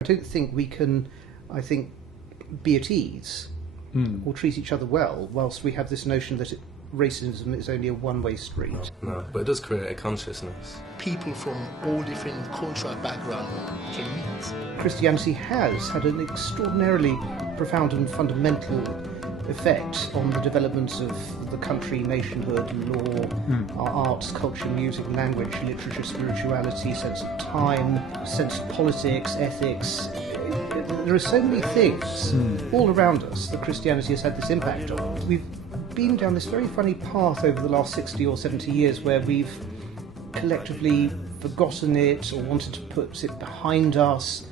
I don't think we can, be at ease or treat each other well whilst we have this notion that racism is only a one-way street. No, but it does create a consciousness. People from all different cultural backgrounds can meet. Christianity has had an extraordinarily profound and fundamental effect on the development of the country, nationhood, law, our arts, culture, music, language, literature, spirituality, sense of time, sense of politics, ethics. There are so many things all around us that Christianity has had this impact on. We've been down this very funny path over the last 60 or 70 years where we've collectively forgotten it or wanted to put it behind us.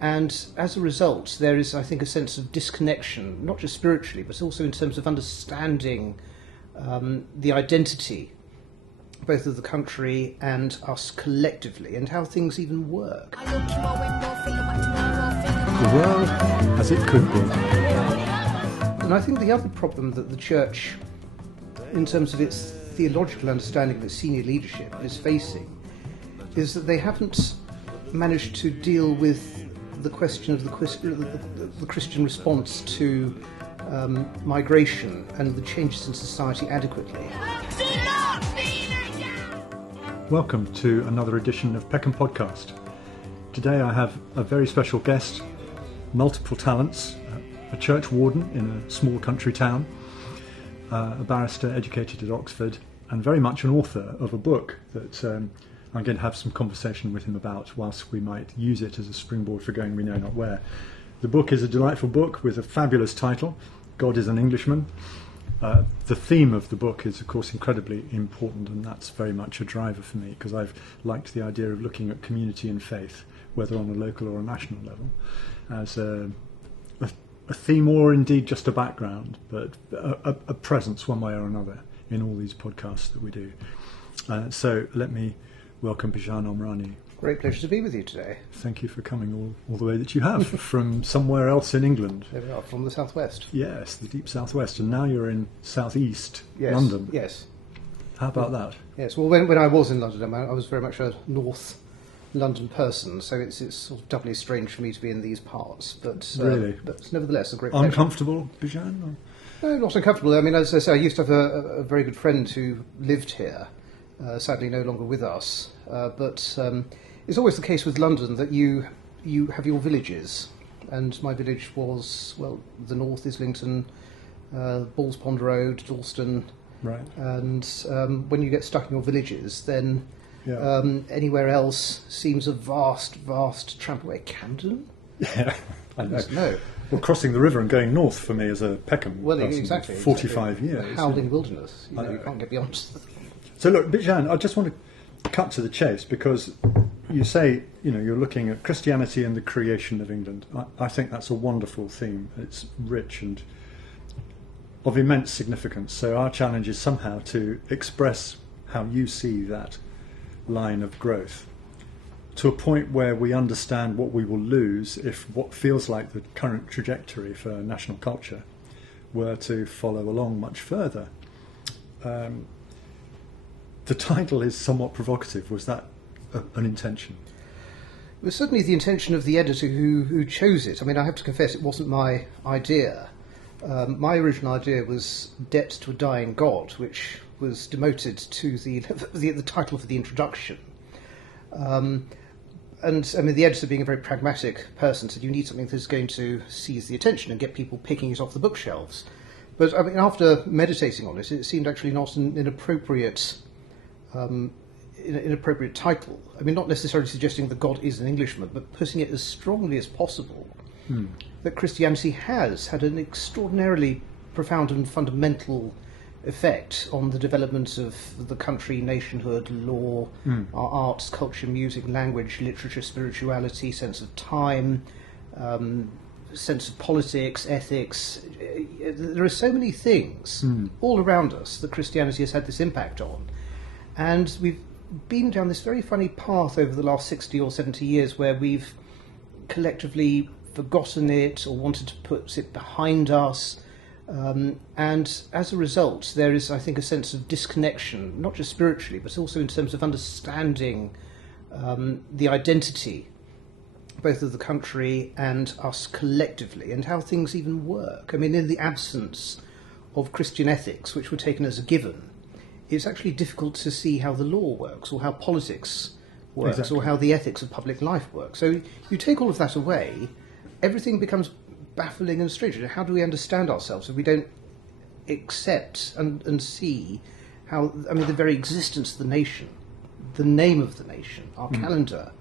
And as a result, there is, I think, a sense of disconnection, not just spiritually, but also in terms of understanding the identity, both of the country and us collectively, and how things even work. The world as it could be. And I think the other problem that the Church, in terms of its theological understanding of its senior leadership, is facing, is that they haven't managed to deal with the question of the Christian response to migration and the changes in society adequately. Welcome to another edition of Peckham Podcast. Today I have a very special guest, multiple talents, a church warden in a small country town, a barrister educated at Oxford, and very much an author of a book that I'm going to have some conversation with him about, whilst we might use it as a springboard for going we know not where. The book is a delightful book with a fabulous title, Is An Englishman. The theme of the book is, of course, incredibly important, and that's very much a driver for me, because I've liked the idea of looking at community and faith, whether on a local or a national level, as a theme or indeed just a background, but a presence one way or another in all these podcasts that we do. So let me welcome Bijan Omrani. Great pleasure to be with you today. Thank you for coming all the way that you have from somewhere else in England. There we are, from the southwest. Yes, the deep southwest, and now you're in southeast Yes, London. Yes. How about that? Yes, well, when I was in London, I was very much a North London person, so it's sort of doubly strange for me to be in these parts. But really? But nevertheless, a great pleasure. Uncomfortable, Bijan? No, not uncomfortable. I mean, as I say, I used to have a very good friend who lived here, sadly no longer with us. But it's always the case with London that you have your villages, and my village was, well, the north, Islington, Balls Pond Road, Dalston. Right. And when you get stuck in your villages, then Yeah. Anywhere else seems a vast tramp away. Camden? Yeah, I know. No. Well, crossing the river and going north for me as a Peckham Well, person, exactly. 45 years. The howling wilderness. You know. can't get beyond. So look, Bijan, I just want to cut to the chase, because you say, you're looking at Christianity and the creation of England. I think that's a wonderful theme. It's rich and of immense significance. So our challenge is somehow to express how you see that line of growth to a point where we understand what we will lose if what feels like the current trajectory for national culture were to follow along much further. The title is somewhat provocative. Was that an intention? It was certainly the intention of the editor who chose it. I mean, I have to confess it wasn't my idea. My original idea was Debt to a Dying God, which was demoted to the title for the introduction. And I mean, the editor, being a very pragmatic person, said you need something that's going to seize the attention and get people picking it off the bookshelves. But I mean, after meditating on it, it seemed actually not an inappropriate title. I mean, not necessarily suggesting that God is an Englishman, but putting it as strongly as possible that Christianity has had an extraordinarily profound and fundamental effect on the development of the country, nationhood, law, our arts, culture, music, language, literature, spirituality, sense of time, sense of politics, ethics. There are so many things all around us that Christianity has had this impact on. And we've been down this very funny path over the last 60 or 70 years where we've collectively forgotten it or wanted to put it behind us. And as a result, there is, I think, a sense of disconnection, not just spiritually, but also in terms of understanding the identity, both of the country and us collectively, and how things even work. I mean, in the absence of Christian ethics, which were taken as a given, it's actually difficult to see how the law works, or how politics works, Exactly. or how the ethics of public life works. So you take all of that away, everything becomes baffling and strange. How do we understand ourselves if we don't accept and see how, I mean, the very existence of the nation, the name of the nation, our calendar,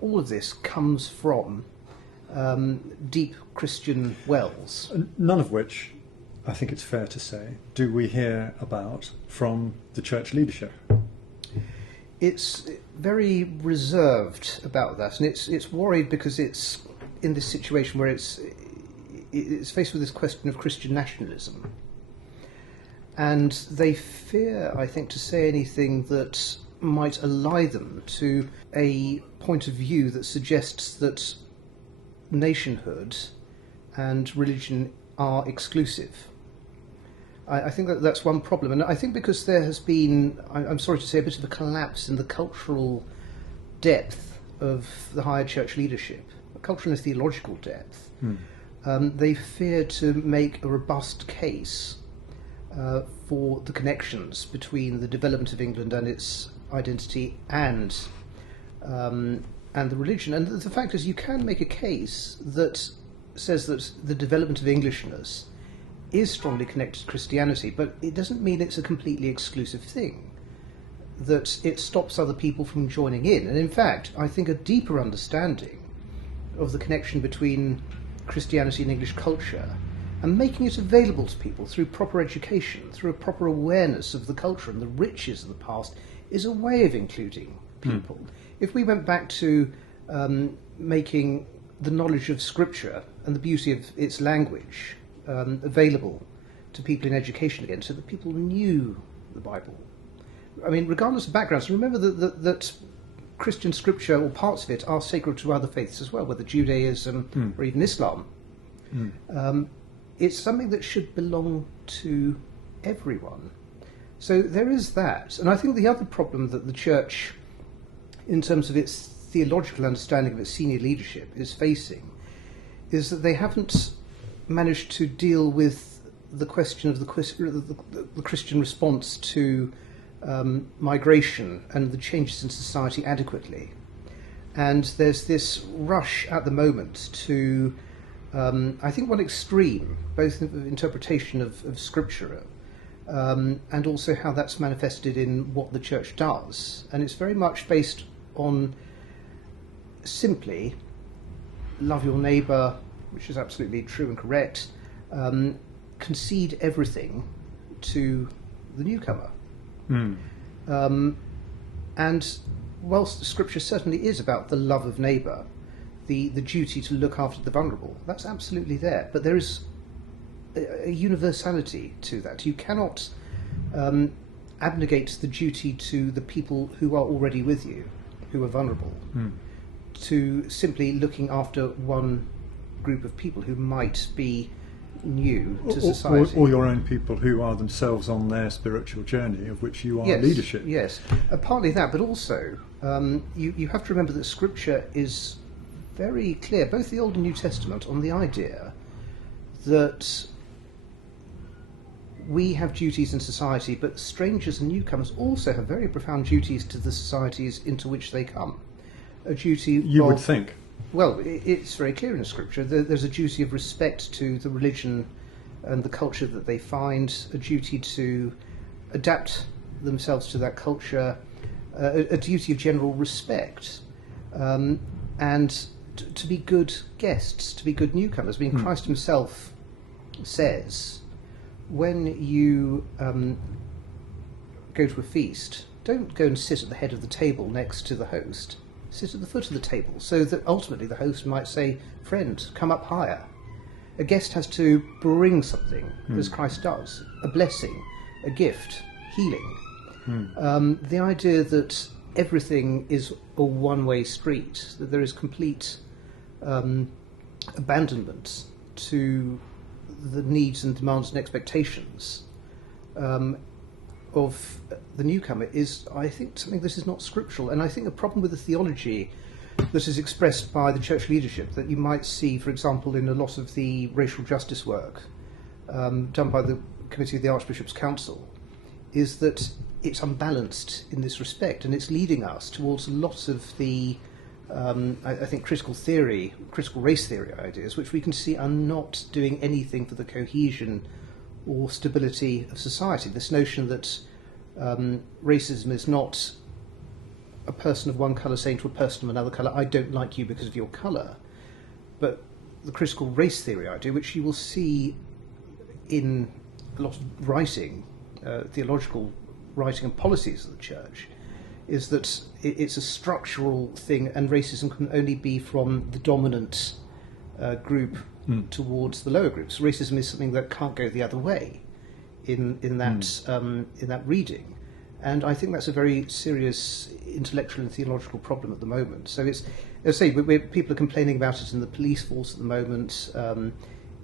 all of this comes from deep Christian wells. None of which, I think it's fair to say, do we hear about from the church leadership. It's very reserved about that, and it's worried because it's in this situation where it's faced with this question of Christian nationalism, and they fear, I think, to say anything that might ally them to a point of view that suggests that nationhood and religion are exclusive. I think that's one problem, and I think because there has been, I'm sorry to say, a bit of a collapse in the cultural depth of the higher church leadership, cultural and theological depth, they fear to make a robust case for the connections between the development of England and its identity and the religion. And the fact is, you can make a case that says that the development of Englishness is strongly connected to Christianity, but it doesn't mean it's a completely exclusive thing, that it stops other people from joining in. And in fact, I think a deeper understanding of the connection between Christianity and English culture, and making it available to people through proper education, through a proper awareness of the culture and the riches of the past, is a way of including people. If we went back to making the knowledge of Scripture and the beauty of its language available to people in education again, so that people knew the Bible. I mean, regardless of backgrounds, remember that Christian Scripture, or parts of it, are sacred to other faiths as well, whether Judaism or even Islam. It's something that should belong to everyone. So there is that. And I think the other problem that the Church, in terms of its theological understanding of its senior leadership, is facing, is that they haven't managed to deal with the question of the Christian response to migration and the changes in society adequately. And there's this rush at the moment to, I think, one extreme, both in interpretation of Scripture and also how that's manifested in what the Church does. And it's very much based on simply love your neighbour, which is absolutely true and correct, concede everything to the newcomer. And whilst Scripture certainly is about the love of neighbour, the duty to look after the vulnerable, that's absolutely there. But there is a universality to that. You cannot abnegate the duty to the people who are already with you, who are vulnerable, to simply looking after one group of people who might be new to society. Or your own people who are themselves on their spiritual journey, of which you are leadership. Yes, partly that, but also you have to remember that Scripture is very clear, both the Old and New Testament, on the idea that we have duties in society, but strangers and newcomers also have very profound duties to the societies into which they come. A duty you would think. Well, it's very clear in Scripture. There's a duty of respect to the religion and the culture that they find, a duty to adapt themselves to that culture, a duty of general respect, and to be good guests, to be good newcomers. I mean, Christ himself says, when you go to a feast, don't go and sit at the head of the table next to the host. Sit at the foot of the table, so that ultimately the host might say, "Friend, come up higher." A guest has to bring something, as Christ does, a blessing, a gift, healing. The idea that everything is a one-way street, that there is complete abandonment to the needs and demands and expectations of the newcomer, is, I think, something that is not scriptural. And I think the problem with the theology that is expressed by the church leadership that you might see, for example, in a lot of the racial justice work done by the Committee of the Archbishop's Council, is that it's unbalanced in this respect, and it's leading us towards lots of the, I think, critical race theory ideas, which we can see are not doing anything for the cohesion or stability of society. This notion that racism is not a person of one colour saying to a person of another colour, I don't like you because of your colour, but the critical race theory idea, which you will see in a lot of writing, theological writing and policies of the church, is that it's a structural thing, and racism can only be from the dominant group towards the lower groups. Racism is something that can't go the other way in that reading. And I think that's a very serious intellectual and theological problem at the moment. So it's, as I say, people are complaining about it in the police force at the moment,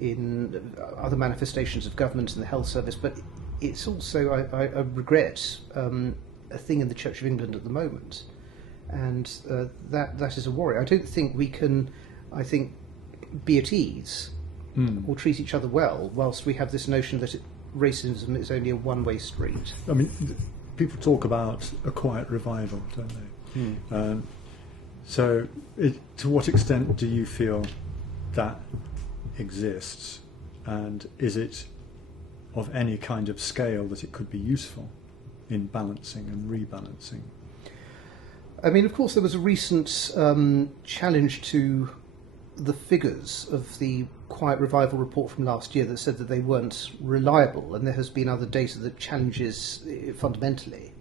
in other manifestations of government and the health service, but it's also, I regret, a thing in the Church of England at the moment. And that is a worry. I don't think we can, be at ease or treat each other well whilst we have this notion that racism is only a one-way street. I mean, people talk about a quiet revival, don't they? So to what extent do you feel that exists, and is it of any kind of scale that it could be useful in balancing and rebalancing? I mean, of course, there was a recent challenge to the figures of the Quiet Revival report from last year that said that they weren't reliable, and there has been other data that challenges it fundamentally.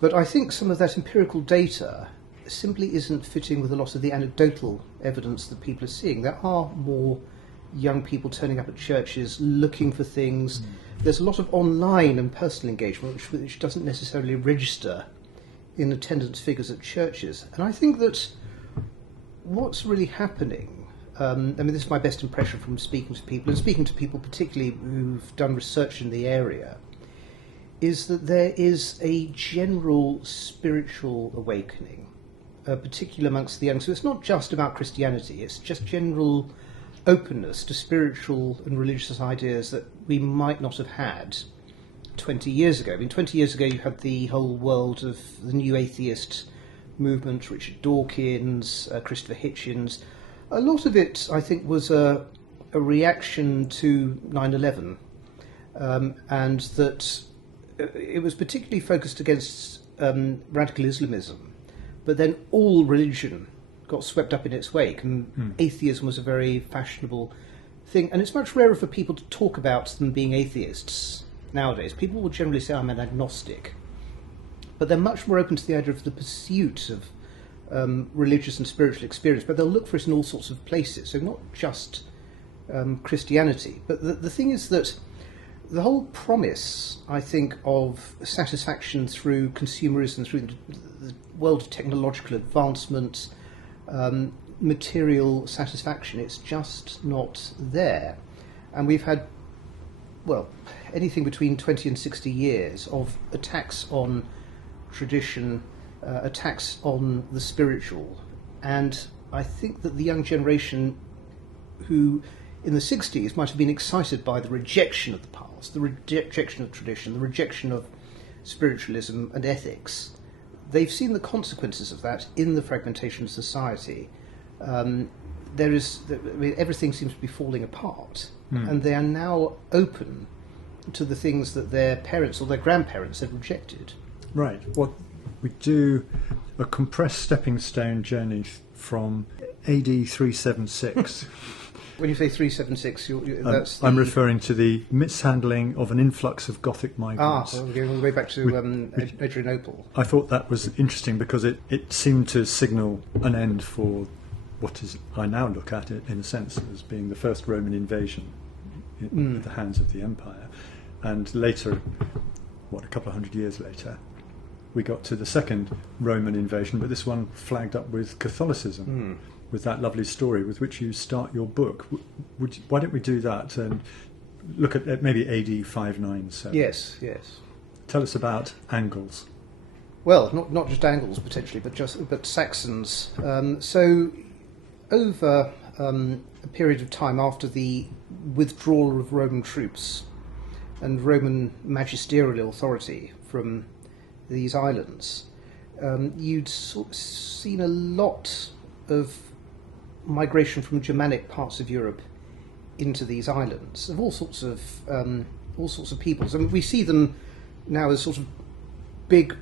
But I think some of that empirical data simply isn't fitting with a lot of the anecdotal evidence that people are seeing. There are more young people turning up at churches looking for things. There's a lot of online and personal engagement which doesn't necessarily register in attendance figures at churches. And I think that what's really happening, I mean, this is my best impression from speaking to people, and speaking to people particularly who've done research in the area, is that there is a general spiritual awakening, particularly amongst the young. So it's not just about Christianity, it's just general openness to spiritual and religious ideas that we might not have had 20 years ago. I mean, 20 years ago you had the whole world of the new atheist movement, Richard Dawkins, Christopher Hitchens. A lot of it, I think, was a reaction to 9/11, and that it was particularly focused against radical Islamism, but then all religion got swept up in its wake, and atheism was a very fashionable thing. And it's much rarer for people to talk about them being atheists nowadays. People will generally say, I'm an agnostic. But they're much more open to the idea of the pursuit of religious and spiritual experience, but they'll look for it in all sorts of places. So not just Christianity. But the thing is that the whole promise, I think, of satisfaction through consumerism, through the world of technological advancement, material satisfaction, it's just not there. And we've had, well, anything between 20 and 60 years of attacks on tradition, attacks on the spiritual. And I think that the young generation who in the 60s might have been excited by the rejection of the past, the rejection of tradition, the rejection of spiritualism and ethics, they've seen the consequences of that in the fragmentation of society. Everything seems to be falling apart, and they are now open to the things that their parents or their grandparents had rejected. Right. Well, we do a compressed stepping stone journey from AD 376. When you say 376, that's I'm referring to the mishandling of an influx of Gothic migrants. Well, we're going all the way back to Adrianople. I thought that was interesting because it seemed to signal an end for what is, I now look at it in a sense as being the first Roman invasion at the hands of the empire. And later, a couple of hundred years later, we got to the second Roman invasion, but this one flagged up with Catholicism. With that lovely story with which you start your book. Why don't we do that and look at maybe AD 597? Yes. Tell us about Angles. Well, not just Angles potentially, but Saxons. So over a period of time after the withdrawal of Roman troops and Roman magisterial authority from these islands, you'd seen a lot of migration from Germanic parts of Europe into these islands of all sorts of peoples. I mean, we see them now as sort of big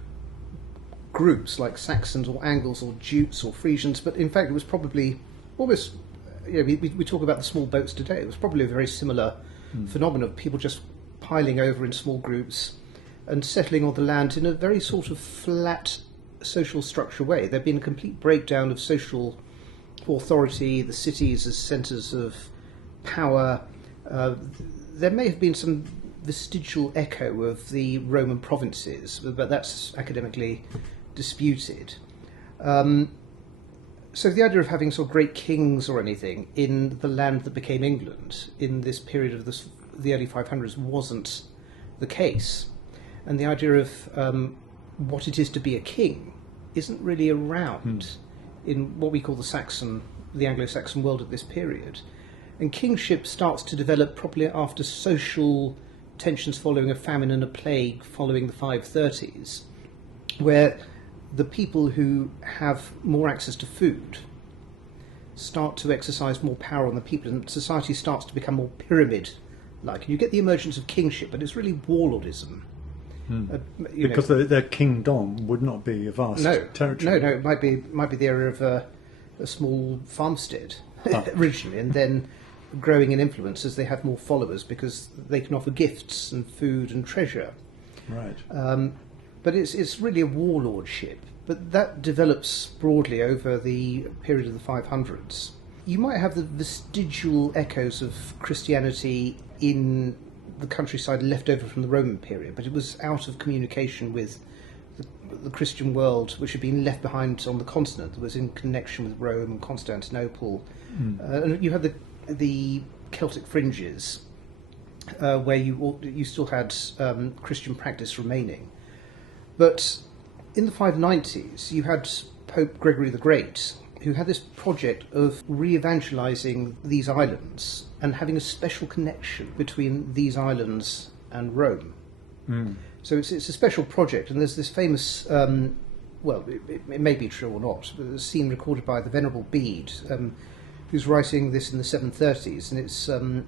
groups like Saxons or Angles or Jutes or Frisians, but in fact it was probably almost, we talk about the small boats today, it was probably a very similar phenomenon of people just piling over in small groups and settling on the land in a very sort of flat social structure way. There'd been a complete breakdown of social authority, the cities as centres of power. There may have been some vestigial echo of the Roman provinces, but that's academically disputed. So the idea of having sort of great kings or anything in the land that became England in this period of the early 500s wasn't the case. And the idea of what it is to be a king isn't really around in what we call the Anglo-Saxon world at this period. And kingship starts to develop probably after social tensions following a famine and a plague following the 530s, where the people who have more access to food start to exercise more power on the people, and society starts to become more pyramid-like. And you get the emergence of kingship, but it's really warlordism. Because their kingdom would not be a vast territory. No, it might be the area of a small farmstead originally, and then growing in influence as they have more followers because they can offer gifts and food and treasure. Right. But it's really a warlordship. But that develops broadly over the period of the 500s. You might have the vestigial echoes of Christianity in the countryside left over from the Roman period, but it was out of communication with the Christian world, which had been left behind on the continent, that was in connection with Rome and Constantinople. And you had the Celtic fringes, where you still had Christian practice remaining. But in the 590s, you had Pope Gregory the Great, who had this project of re-evangelizing these islands and having a special connection between these islands and Rome. So it's a special project, and there's this famous, it may be true or not, but there's a scene recorded by the Venerable Bede, who's writing this in the 730s, and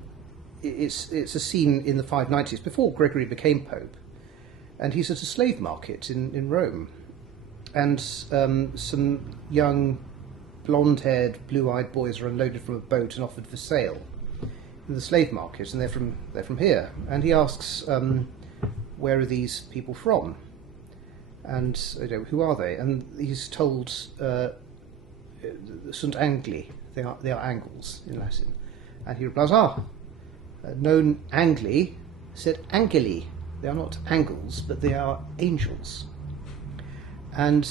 it's a scene in the 590s, before Gregory became Pope, and he's at a slave market in Rome, and some young blonde-haired, blue-eyed boys are unloaded from a boat and offered for sale in the slave market, and they're from here. And he asks, where are these people from? And who are they? And he's told, sunt Angli, they are Angles in Latin. And he replies, known Angli, said Angeli. They are not Angles, but they are angels. And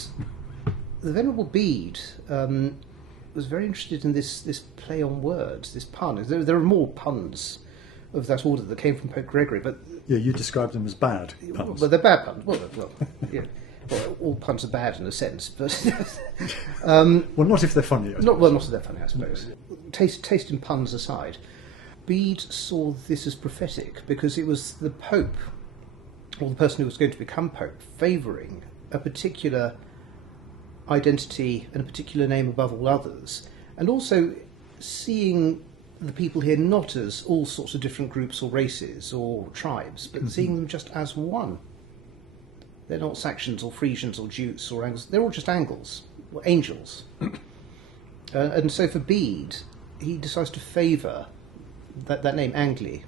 the Venerable Bede was very interested in this play on words, this pun. There are more puns of that order that came from Pope Gregory, but you described them as bad puns. Well, they're bad puns. Well, all puns are bad in a sense, but well, not if they're funny. Not if they're funny, I suppose. Taste in puns aside, Bede saw this as prophetic because it was the Pope, or the person who was going to become Pope, favouring a particular identity and a particular name above all others, and also seeing the people here not as all sorts of different groups or races or tribes, but seeing them just as one. They're not Saxons or Frisians or Jutes or Angles, they're all just Angles, or angels. And so for Bede, he decides to favour that name, Angli.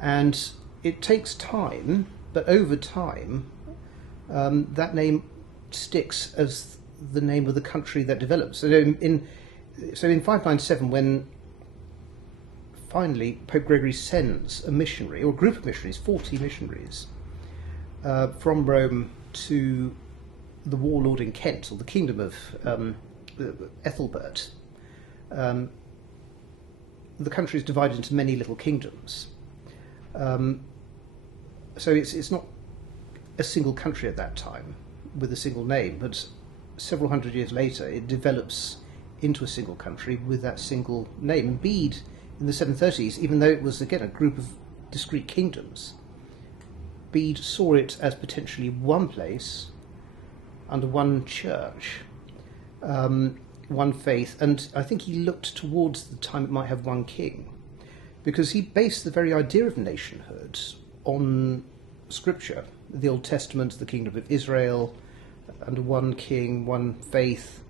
And it takes time, but over time, that name sticks as the name of the country that develops. So in 597, when finally Pope Gregory sends a missionary, or a group of missionaries, 40 missionaries, from Rome to the warlord in Kent, or the kingdom of Ethelbert, the country is divided into many little kingdoms. So it's not a single country at that time. with a single name, but several hundred years later it develops into a single country with that single name. And Bede, in the 730s, even though it was, again, a group of discrete kingdoms, Bede saw it as potentially one place under one church, one faith, and I think he looked towards the time it might have one king, because he based the very idea of nationhood on Scripture, the Old Testament, the kingdom of Israel, under one king, one faith,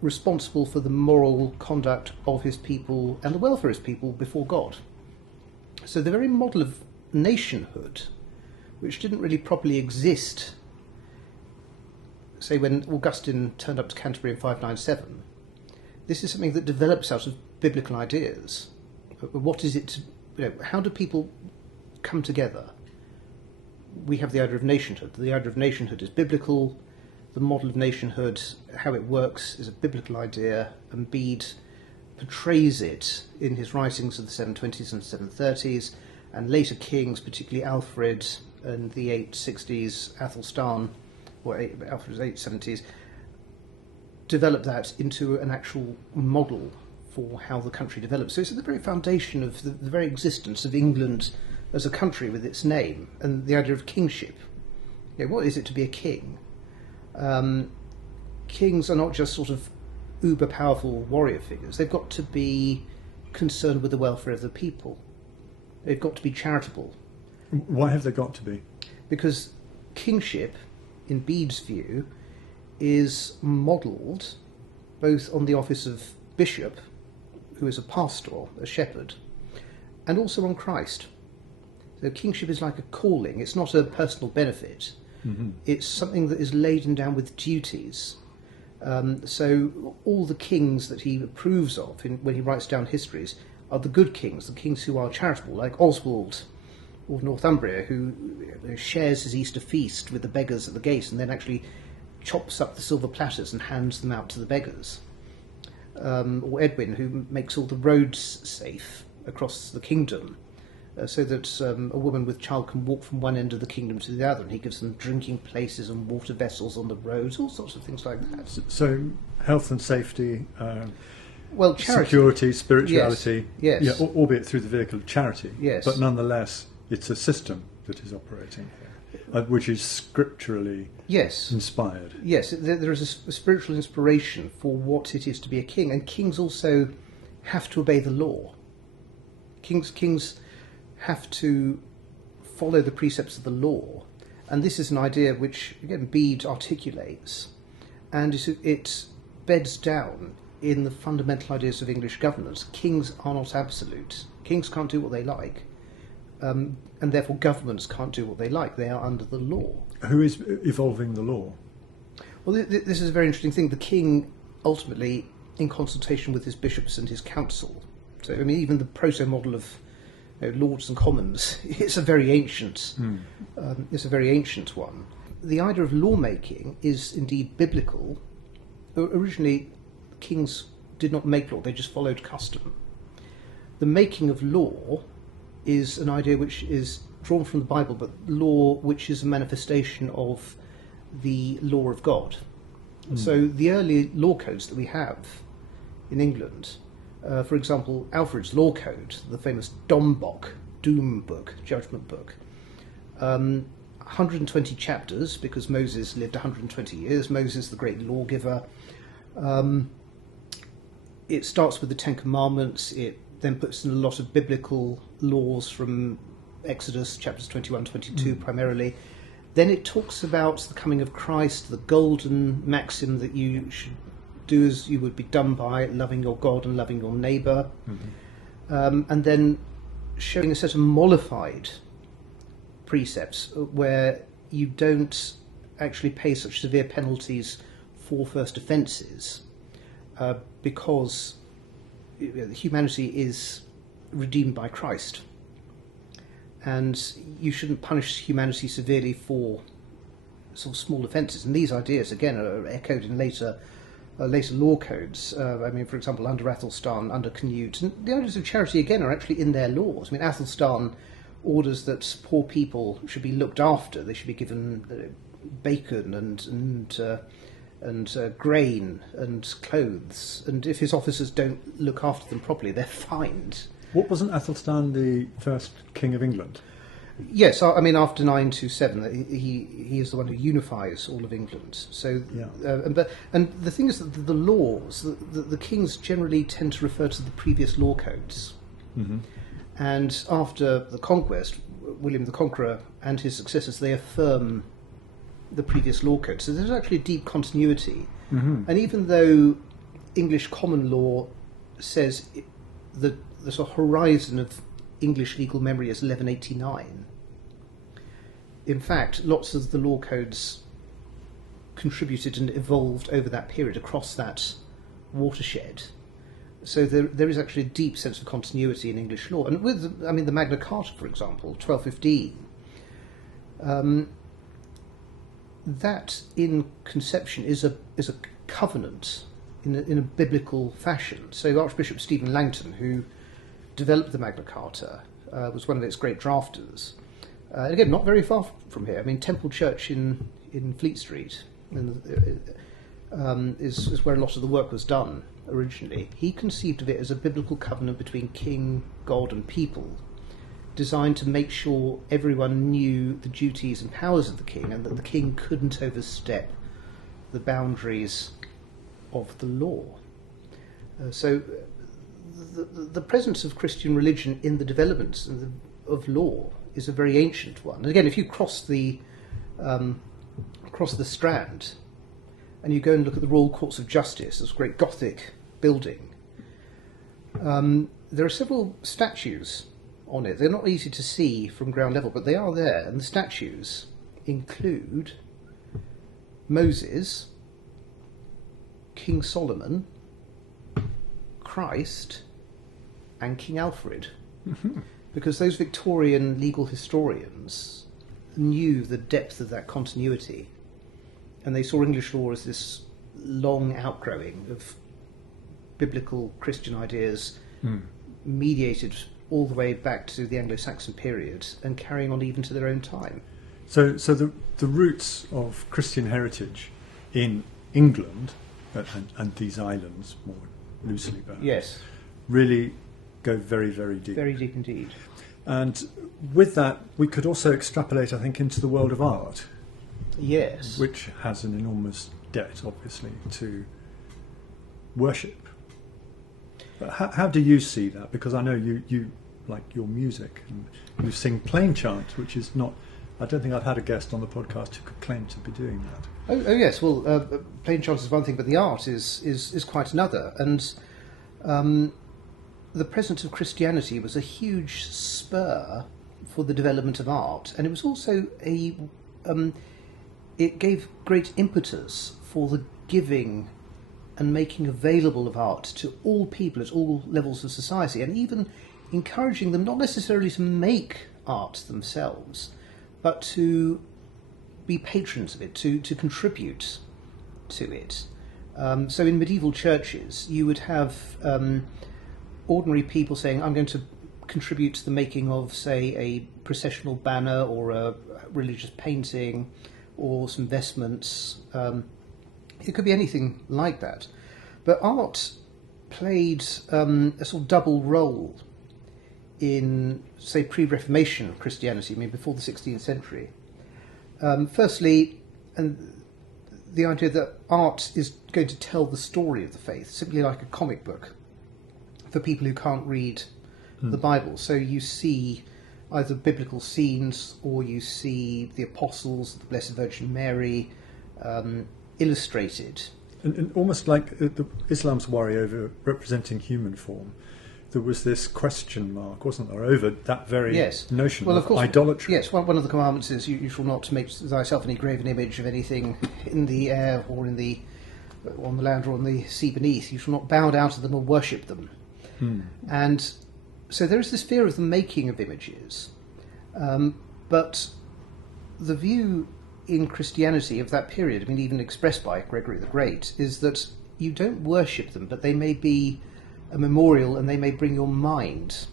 responsible for the moral conduct of his people and the welfare of his people before God. So the very model of nationhood, which didn't really properly exist, say when Augustine turned up to Canterbury in 597, this is something that develops out of biblical ideas. What is it to, how do people come together? We have the idea of nationhood. The idea of nationhood is biblical. The model of nationhood, how it works, is a biblical idea, and Bede portrays it in his writings of the 720s and 730s, and later kings, particularly Alfred in the 860s, Athelstan, or Alfred's 870s, developed that into an actual model for how the country develops. So it's at the very foundation of the very existence of England as a country with its name, and the idea of kingship. What is it to be a king? Kings are not just sort of uber-powerful warrior figures. They've got to be concerned with the welfare of the people. They've got to be charitable. Why have they got to be? Because kingship, in Bede's view, is modelled both on the office of bishop, who is a pastor, a shepherd, and also on Christ. So kingship is like a calling. It's not a personal benefit. Mm-hmm. It's something that is laden down with duties. So all the kings that he approves of when he writes down histories are the good kings, the kings who are charitable, like Oswald of Northumbria, who shares his Easter feast with the beggars at the gate and then actually chops up the silver platters and hands them out to the beggars. Or Edwin, who makes all the roads safe across the kingdom, so that a woman with child can walk from one end of the kingdom to the other, and he gives them drinking places and water vessels on the roads, all sorts of things like that. So health and safety, charity. Security, spirituality, yes. Yeah, albeit through the vehicle of charity, yes. But nonetheless it's a system that is operating here, which is scripturally inspired. Yes, there is a spiritual inspiration for what it is to be a king, and kings also have to obey the law. Kings have to follow the precepts of the law, and this is an idea which, again, Bede articulates, and it beds down in the fundamental ideas of English governance. Kings are not absolute. Kings can't do what they like, and therefore governments can't do what they like. They are under the law. Who is evolving the law? Well, this is a very interesting thing. The king, ultimately, in consultation with his bishops and his council. So, I mean, even the proto-model of Lords and Commons, it's a very ancient one. The idea of lawmaking is indeed biblical. Originally, kings did not make law, they just followed custom. The making of law is an idea which is drawn from the Bible, but law which is a manifestation of the law of God. So the early law codes that we have in England, for example, Alfred's Law Code, the famous Dombock, Doom Book, Judgment Book, 120 chapters, because Moses lived 120 years, Moses the great lawgiver. It starts with the Ten Commandments, it then puts in a lot of biblical laws from Exodus, chapters 21, 22 primarily. Then it talks about the coming of Christ, the golden maxim that you should do as you would be done by, loving your God and loving your neighbour. And then showing a set of mollified precepts where you don't actually pay such severe penalties for first offences, because humanity is redeemed by Christ, and you shouldn't punish humanity severely for sort of small offences. And these ideas, again, are echoed in later law codes. I mean, for example, under Athelstan, under Canute, and the ideas of charity again are actually in their laws. I mean, Athelstan orders that poor people should be looked after; they should be given bacon and grain and clothes, and if his officers don't look after them properly, they're fined. What, wasn't Athelstan the first king of England? Yes, I mean after 927, he is the one who unifies all of England. So, and the thing is that the laws, the kings generally tend to refer to the previous law codes. Mm-hmm. And after the conquest, William the Conqueror and his successors, they affirm the previous law code. So there's actually a deep continuity. Mm-hmm. And even though English common law says that there's a horizon of English legal memory is 1189, in fact, lots of the law codes contributed and evolved over that period across that watershed. So there is actually a deep sense of continuity in English law. And with, I mean, the Magna Carta, for example, 1215, that in conception is a covenant in a biblical fashion. So Archbishop Stephen Langton, who developed the Magna Carta, was one of its great drafters. Again, not very far from here. I mean, Temple Church in Fleet Street is where a lot of the work was done originally. He conceived of it as a biblical covenant between king, God and people, designed to make sure everyone knew the duties and powers of the king, and that the king couldn't overstep the boundaries of the law. So the presence of Christian religion in the development of law is a very ancient one. And again, if you cross the Strand and you go and look at the Royal Courts of Justice, this great Gothic building, there are several statues on it. They're not easy to see from ground level, but they are there. And the statues include Moses, King Solomon, Christ, and King Alfred. Because those Victorian legal historians knew the depth of that continuity, and they saw English law as this long outgrowing of biblical Christian ideas, mediated all the way back to the Anglo-Saxon period and carrying on even to their own time. So the roots of Christian heritage in England and these islands, more loosely perhaps, yes, really go very, very deep. Very deep indeed. And with that, we could also extrapolate, I think, into the world of art. Yes. Which has an enormous debt, obviously, to worship. But how do you see that? Because I know you like your music, and you sing plain chant, which is not... I don't think I've had a guest on the podcast who could claim to be doing that. Oh yes, well, plain chant is one thing, but the art is quite another. And the presence of Christianity was a huge spur for the development of art, and it was also it gave great impetus for the giving and making available of art to all people at all levels of society, and even encouraging them not necessarily to make art themselves, but to be patrons of it, to contribute to it. So in medieval churches, you would have ordinary people saying, I'm going to contribute to the making of, say, a processional banner or a religious painting or some vestments. It could be anything like that. But art played a sort of double role in, say, pre-Reformation Christianity, I mean, before the 16th century. Firstly, and the idea that art is going to tell the story of the faith, simply like a comic book, for people who can't read the Bible. So you see either biblical scenes, or you see the apostles, the Blessed Virgin Mary, illustrated. And almost like Islam's worry over representing human form, there was this question mark, wasn't there, over that very notion of idolatry. Yes, one of the commandments is you shall not make thyself any graven image of anything in the air or on the land or on the sea beneath. You shall not bow down to them or worship them. And so there is this fear of the making of images. But the view in Christianity of that period, I mean, even expressed by Gregory the Great, is that you don't worship them, but they may be a memorial, and they may bring your mind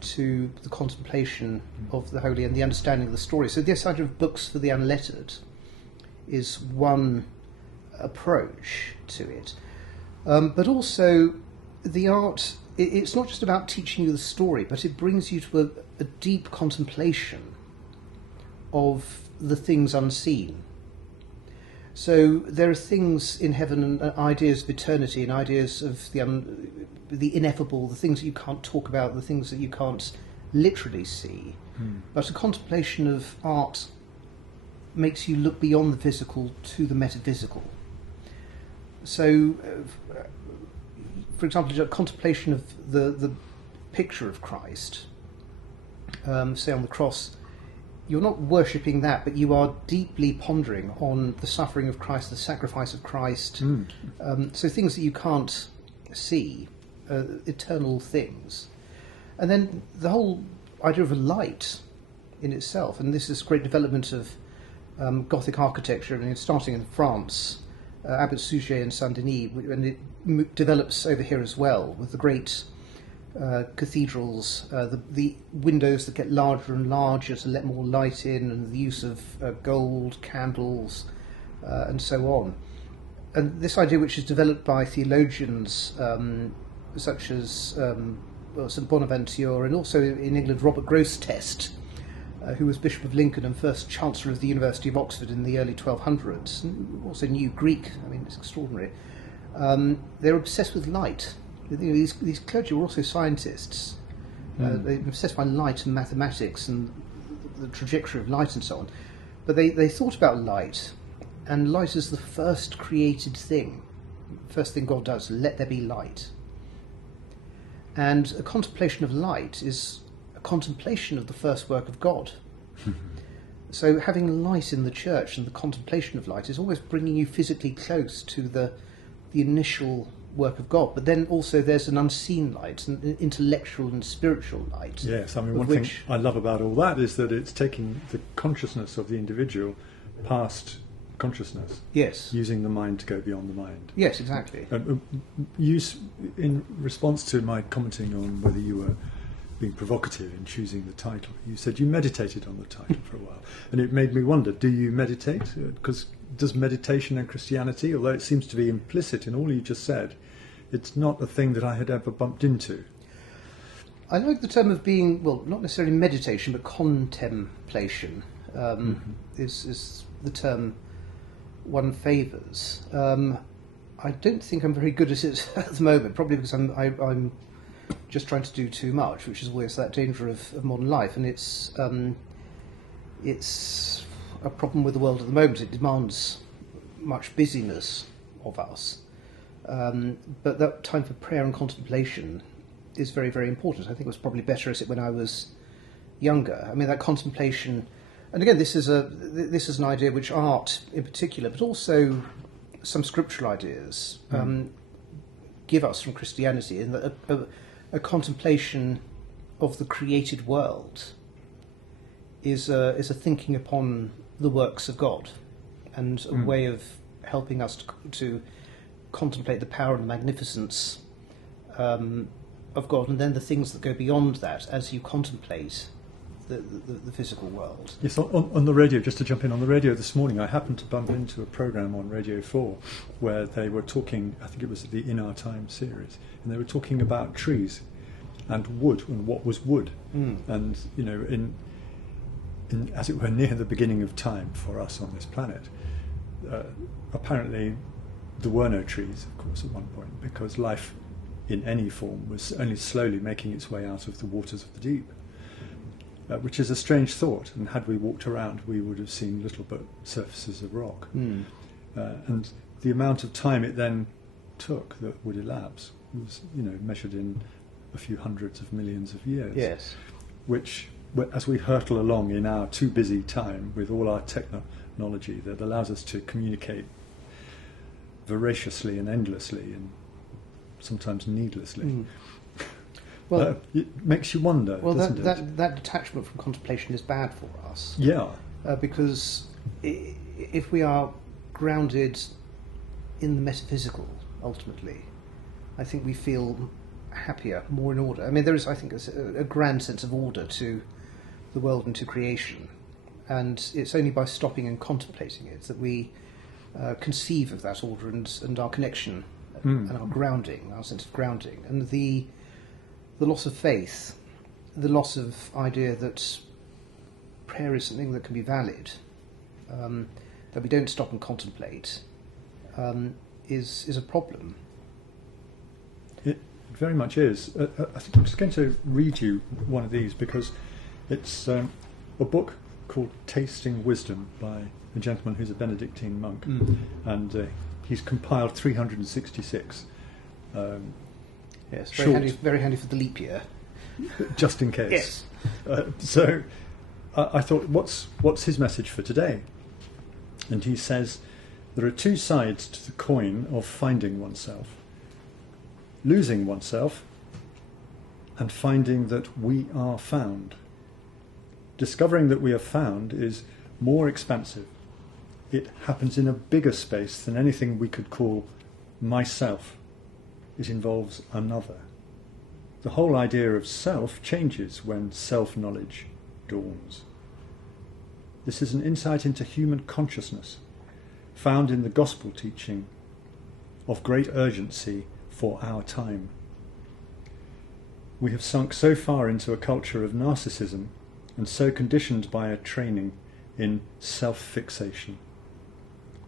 to the contemplation of the holy and the understanding of the story. So this idea of books for the unlettered is one approach to it. But also, the art, it's not just about teaching you the story, but it brings you to a deep contemplation of the things unseen. So there are things in heaven and ideas of eternity and ideas of the ineffable, the things that you can't talk about, the things that you can't literally see. But a contemplation of art makes you look beyond the physical to the metaphysical. So, for example, a contemplation of the picture of Christ, say on the cross, you're not worshipping that, but you are deeply pondering on the suffering of Christ, the sacrifice of Christ. So things that you can't see, eternal things. And then the whole idea of a light in itself, and this is great development of Gothic architecture, starting in France, Abbot Suger and Saint-Denis, and it develops over here as well, with the great cathedrals, the windows that get larger and larger to let more light in, and the use of gold candles, and so on. And this idea, which is developed by theologians such as St Bonaventure, and also in England Robert Grosseteste, who was Bishop of Lincoln and first Chancellor of the University of Oxford in the early 1200s, and also knew Greek. I mean, it's extraordinary. They're obsessed with light. These clergy were also scientists. They were obsessed by light and mathematics and the trajectory of light and so on. But they thought about light, and light is the first created thing. First thing God does, let there be light. And a contemplation of light is a contemplation of the first work of God. So having light in the church and the contemplation of light is always bringing you physically close to the initial work of God, but then also there's an unseen light, an intellectual and spiritual light. Yes, I mean, one thing I love about all that is that it's taking the consciousness of the individual past consciousness. Yes. Using the mind to go beyond the mind. Yes, exactly. In response to my commenting on whether you were being provocative in choosing the title, you said you meditated on the title for a while, and it made me wonder, do you meditate? Because does meditation and Christianity, although it seems to be implicit in all you just said, it's not a thing that I had ever bumped into. I like the term of being, well, not necessarily meditation, but contemplation is the term one favours. I don't think I'm very good at it at the moment, probably because I'm just trying to do too much, which is always that danger of modern life, and it's a problem with the world at the moment. It demands much busyness of us, but that time for prayer and contemplation is very, very important. I think I was probably better at it when I was younger. I mean, that contemplation, and again, this is an idea which art in particular, but also some scriptural ideas give us from Christianity, in that a contemplation of the created world is a thinking upon the works of God, and a way of helping us to contemplate the power and magnificence of God, and then the things that go beyond that as you contemplate the physical world. Yes, on the radio, just to jump in, on the radio this morning, I happened to bump into a programme on Radio 4 where they were talking, I think it was the In Our Time series, and they were talking about trees and wood and what was wood. And, you know, in as it were near the beginning of time for us on this planet, apparently there were no trees, of course, at one point, because life in any form was only slowly making its way out of the waters of the deep. Which is a strange thought, and had we walked around we would have seen little but surfaces of rock. And the amount of time it then took that would elapse was, you know, measured in a few hundreds of millions of years. Yes. Which, as we hurtle along in our too busy time with all our technology that allows us to communicate voraciously and endlessly and sometimes needlessly, well, it makes you wonder, doesn't it? That detachment from contemplation is bad for us. Yeah. Because if we are grounded in the metaphysical, ultimately, I think we feel happier, more in order. I mean, there is, I think, a grand sense of order to the world and to creation. and it's only by stopping and contemplating it that we conceive of that order and our connection and our grounding, our sense of grounding, and the loss of faith, the loss of idea that prayer is something that can be valid, that we don't stop and contemplate, is a problem. It very much is. I think I'm just going to read you one of these because it's a book called Tasting Wisdom by a gentleman who's a Benedictine monk, and he's compiled 366. Yes, short, very handy for the leap year. Just in case. Yes. So I thought, what's his message for today? And he says, there are two sides to the coin of finding oneself. Losing oneself and finding that we are found. Discovering that we are found is more expansive. It happens in a bigger space than anything we could call myself. It involves another. The whole idea of self changes when self-knowledge dawns. This is an insight into human consciousness, found in the gospel teaching of great urgency for our time. We have sunk so far into a culture of narcissism and so conditioned by a training in self-fixation.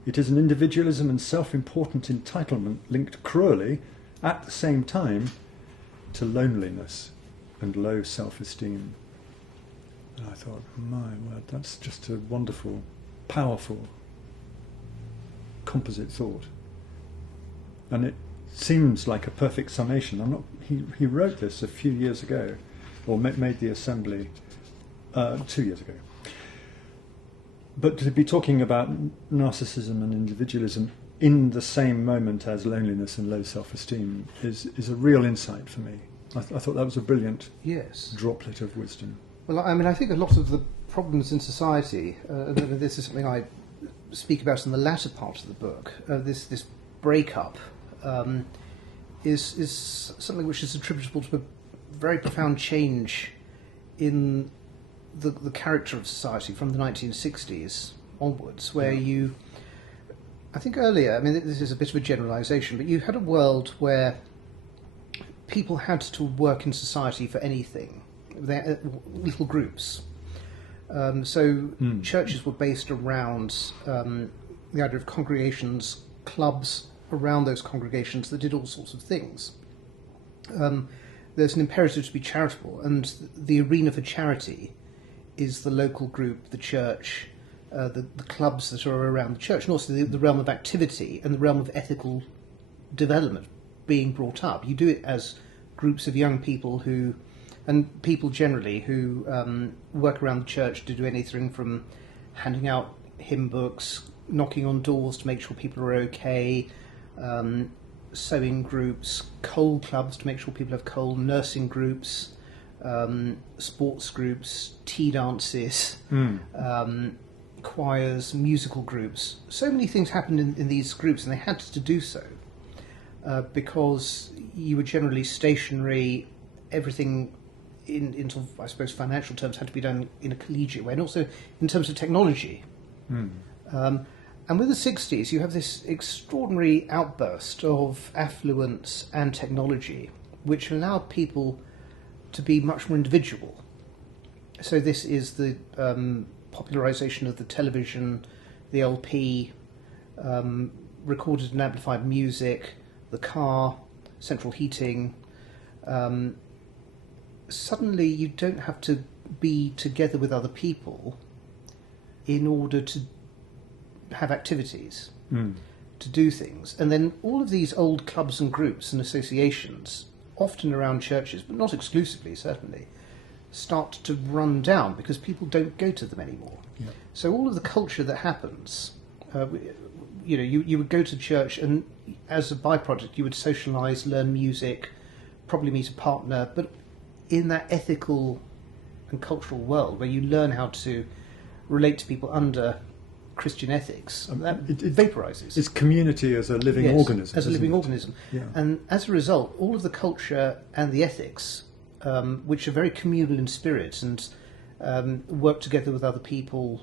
It is an individualism and self-important entitlement linked cruelly, at the same time, to loneliness and low self-esteem. And I thought, my word, that's just a wonderful, powerful, composite thought. And it seems like a perfect summation. He wrote this a few years ago, or made the assembly 2 years ago. But to be talking about narcissism and individualism in the same moment as loneliness and low self-esteem is a real insight for me. I thought that was a brilliant droplet of wisdom. Well, I mean, I think a lot of the problems in society, this is something I speak about in the latter part of the book, this breakup is something which is attributable to a very profound change in the character of society from the 1960s onwards, where I think earlier, I mean, this is a bit of a generalisation, but you had a world where people had to work in society for anything. They're little groups. Churches were based around the idea of congregations, clubs around those congregations that did all sorts of things. There's an imperative to be charitable, and the arena for charity is the local group, the church, the clubs that are around the church, and also the realm of activity and the realm of ethical development being brought up. You do it as groups of young people and people generally who work around the church to do anything from handing out hymn books, knocking on doors to make sure people are okay, sewing groups, coal clubs to make sure people have coal, nursing groups, sports groups, tea dances, choirs, musical groups. So many things happened in these groups, and they had to do so because you were generally stationary. Everything in sort of, I suppose, financial terms had to be done in a collegiate way, and also in terms of technology. And with the 60s, you have this extraordinary outburst of affluence and technology, which allowed people to be much more individual. So this is the popularisation of the television, the LP, recorded and amplified music, the car, central heating. Suddenly you don't have to be together with other people in order to have activities, to do things. And then all of these old clubs and groups and associations, often around churches, but not exclusively, certainly, start to run down because people don't go to them anymore. Yeah. So all of the culture that happens, you would go to church, and as a byproduct you would socialise, learn music, probably meet a partner, but in that ethical and cultural world where you learn how to relate to people under Christian ethics, that it vaporises. It's community as a living organism. As a living organism. Yeah. And as a result, all of the culture and the ethics, which are very communal in spirit and work together with other people,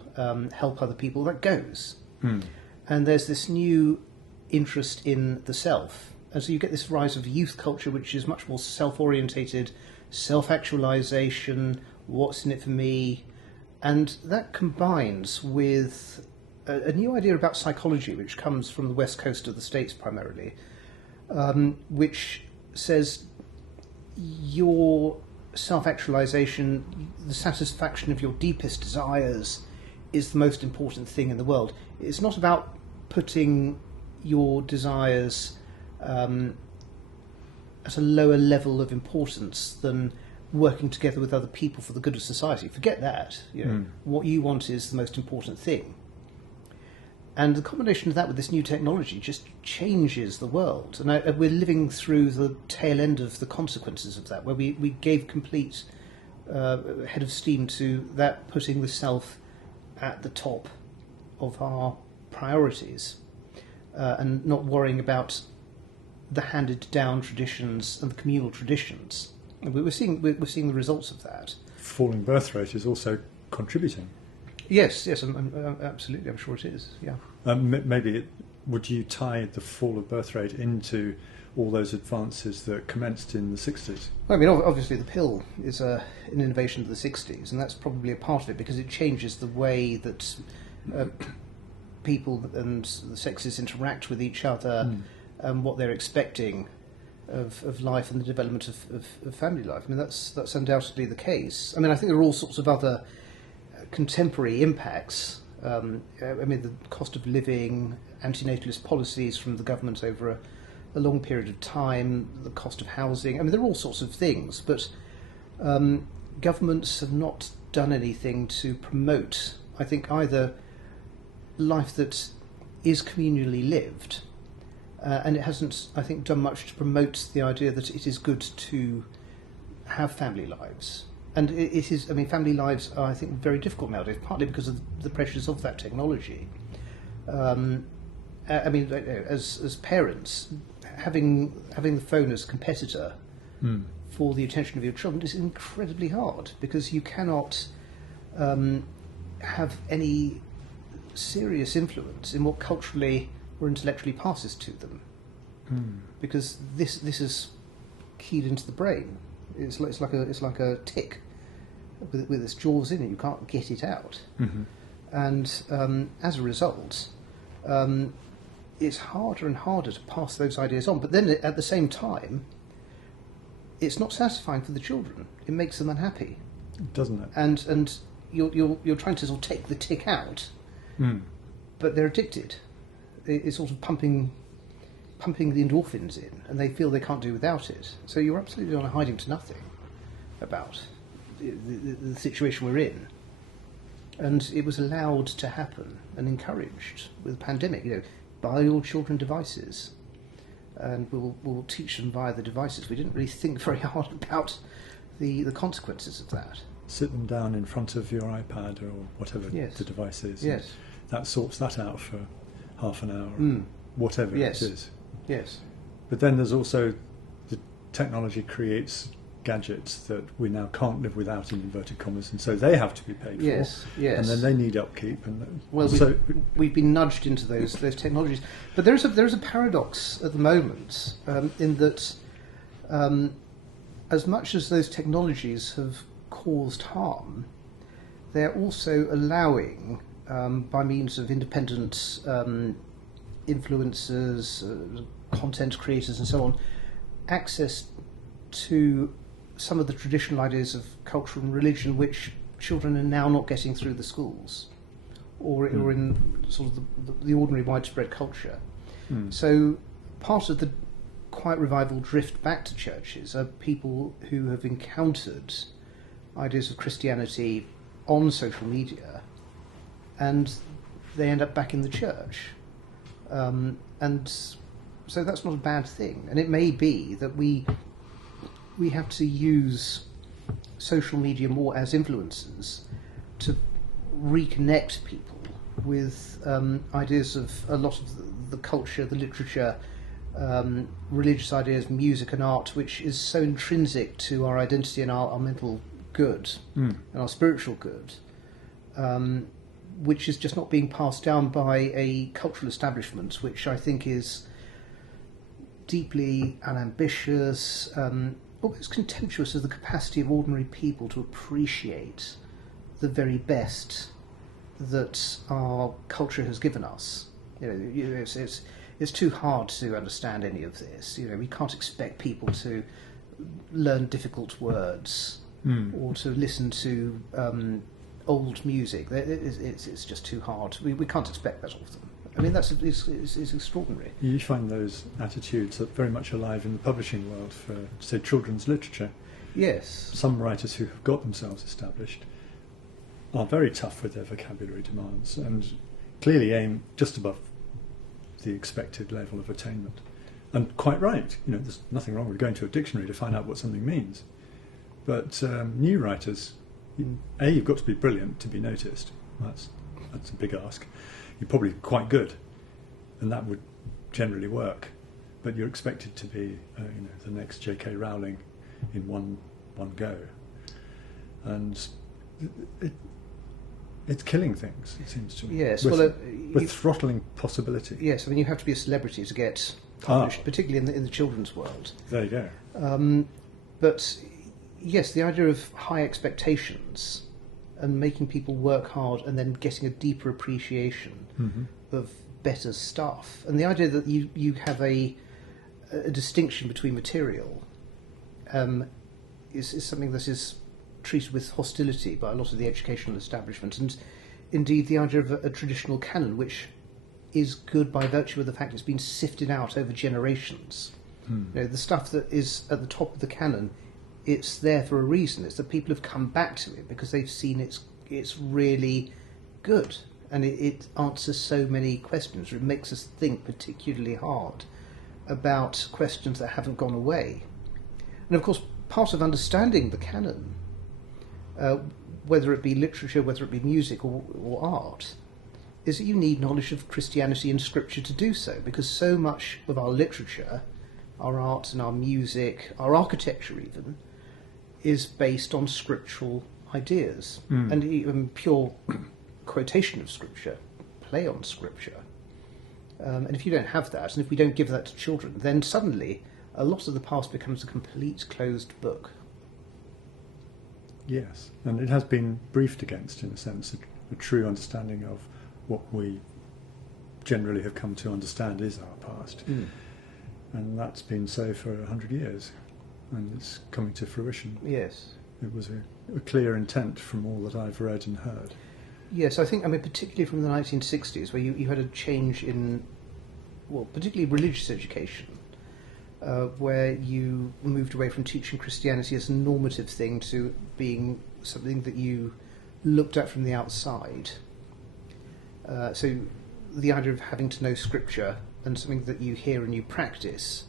help other people, that goes. And there's this new interest in the self. And so you get this rise of youth culture, which is much more self-orientated, self-actualization, what's in it for me. And that combines with a new idea about psychology, which comes from the west coast of the States primarily, which says your self-actualization, the satisfaction of your deepest desires, is the most important thing in the world. It's not about putting your desires at a lower level of importance than working together with other people for the good of society. Forget that. You know, what you want is the most important thing. And the combination of that with this new technology just changes the world. And we're living through the tail end of the consequences of that, where we gave complete head of steam to that, putting the self at the top of our priorities, and not worrying about the handed down traditions and the communal traditions. And we're seeing the results of that. Falling birth rate is also contributing. Yes, absolutely. I'm sure it is. Yeah. Would you tie the fall of birth rate into all those advances that commenced in the 60s? Well, I mean, obviously the pill is an innovation of the 60s, and that's probably a part of it, because it changes the way that people and the sexes interact with each other, and what they're expecting of life and the development of family life. I mean, that's undoubtedly the case. I mean, I think there are all sorts of other contemporary impacts. I mean, the cost of living, antinatalist policies from the government over a long period of time, the cost of housing. I mean, there are all sorts of things, but governments have not done anything to promote, I think, either life that is communally lived, and it hasn't, I think, done much to promote the idea that it is good to have family lives. And it is, I mean, family lives are, I think, very difficult nowadays, partly because of the pressures of that technology. I mean, as parents, having the phone as a competitor for the attention of your children is incredibly hard, because you cannot have any serious influence in what culturally or intellectually passes to them, because this is keyed into the brain. It's like a tick with its jaws in it. You can't get it out, and as a result, it's harder and harder to pass those ideas on. But then at the same time, it's not satisfying for the children. It makes them unhappy, doesn't it? And you're trying to sort of take the tick out, but they're addicted. It's sort of pumping the endorphins in, and they feel they can't do without it. So you're absolutely on a hiding to nothing about the situation we're in. And it was allowed to happen and encouraged with the pandemic. You know, buy your children devices, and we'll teach them via the devices. We didn't really think very hard about the consequences of that. Sit them down in front of your iPad or whatever the device is. Yes. That sorts that out for half an hour, whatever it is. Yes. But then there's also the technology creates gadgets that we now can't live without, in inverted commas, and so they have to be paid for. Yes. And then they need upkeep. And well, we've been nudged into those technologies, but there is a paradox at the moment, in that as much as those technologies have caused harm, they're also allowing, by means of independent influencers, content creators and so on, access to some of the traditional ideas of culture and religion which children are now not getting through the schools or in sort of the ordinary widespread culture. So part of the quiet revival drift back to churches are people who have encountered ideas of Christianity on social media, and they end up back in the church. And so that's not a bad thing. And it may be that we have to use social media more as influencers to reconnect people with ideas of a lot of the culture, the literature, religious ideas, music and art, which is so intrinsic to our identity and our mental good and our spiritual good, which is just not being passed down by a cultural establishment, which I think is deeply unambitious, almost contemptuous of the capacity of ordinary people to appreciate the very best that our culture has given us. It's too hard to understand any of this. We can't expect people to learn difficult words or to listen to old music. It's just too hard. We can't expect that of them. I mean, it's extraordinary. You find those attitudes very much alive in the publishing world for, say, children's literature. Yes. Some writers who have got themselves established are very tough with their vocabulary demands and clearly aim just above the expected level of attainment. And quite right. There's nothing wrong with going to a dictionary to find out what something means. But new writers, you've got to be brilliant to be noticed. That's a big ask. You're probably quite good, and that would generally work. But you're expected to be, the next J.K. Rowling in one go, and it's killing things. It seems to me. Yes, with throttling possibility. Yes, I mean you have to be a celebrity to get published, particularly in the children's world. There you go. But yes, the idea of high expectations and making people work hard and then getting a deeper appreciation of better stuff, and the idea that you have a distinction between material is something that is treated with hostility by a lot of the educational establishment, and indeed the idea of a traditional canon which is good by virtue of the fact it's been sifted out over generations. The stuff that is at the top of the canon, it's there for a reason. It's that people have come back to it because they've seen it's really good, and it answers so many questions. It makes us think particularly hard about questions that haven't gone away. And of course, part of understanding the canon, whether it be literature, whether it be music or art, is that you need knowledge of Christianity and Scripture to do so, because so much of our literature, our art and our music, our architecture even, is based on scriptural ideas and even pure quotation of Scripture, play on Scripture. And if you don't have that, and if we don't give that to children, then suddenly a lot of the past becomes a complete closed book. Yes, and it has been briefed against, in a sense, a true understanding of what we generally have come to understand is our past. And that's been so for 100 years, and it's coming to fruition. Yes. It was a clear intent from all that I've read and heard. Yes, I think, particularly from the 1960s, where you had a change in, particularly religious education, where you moved away from teaching Christianity as a normative thing to being something that you looked at from the outside. So the idea of having to know Scripture and something that you hear and you practice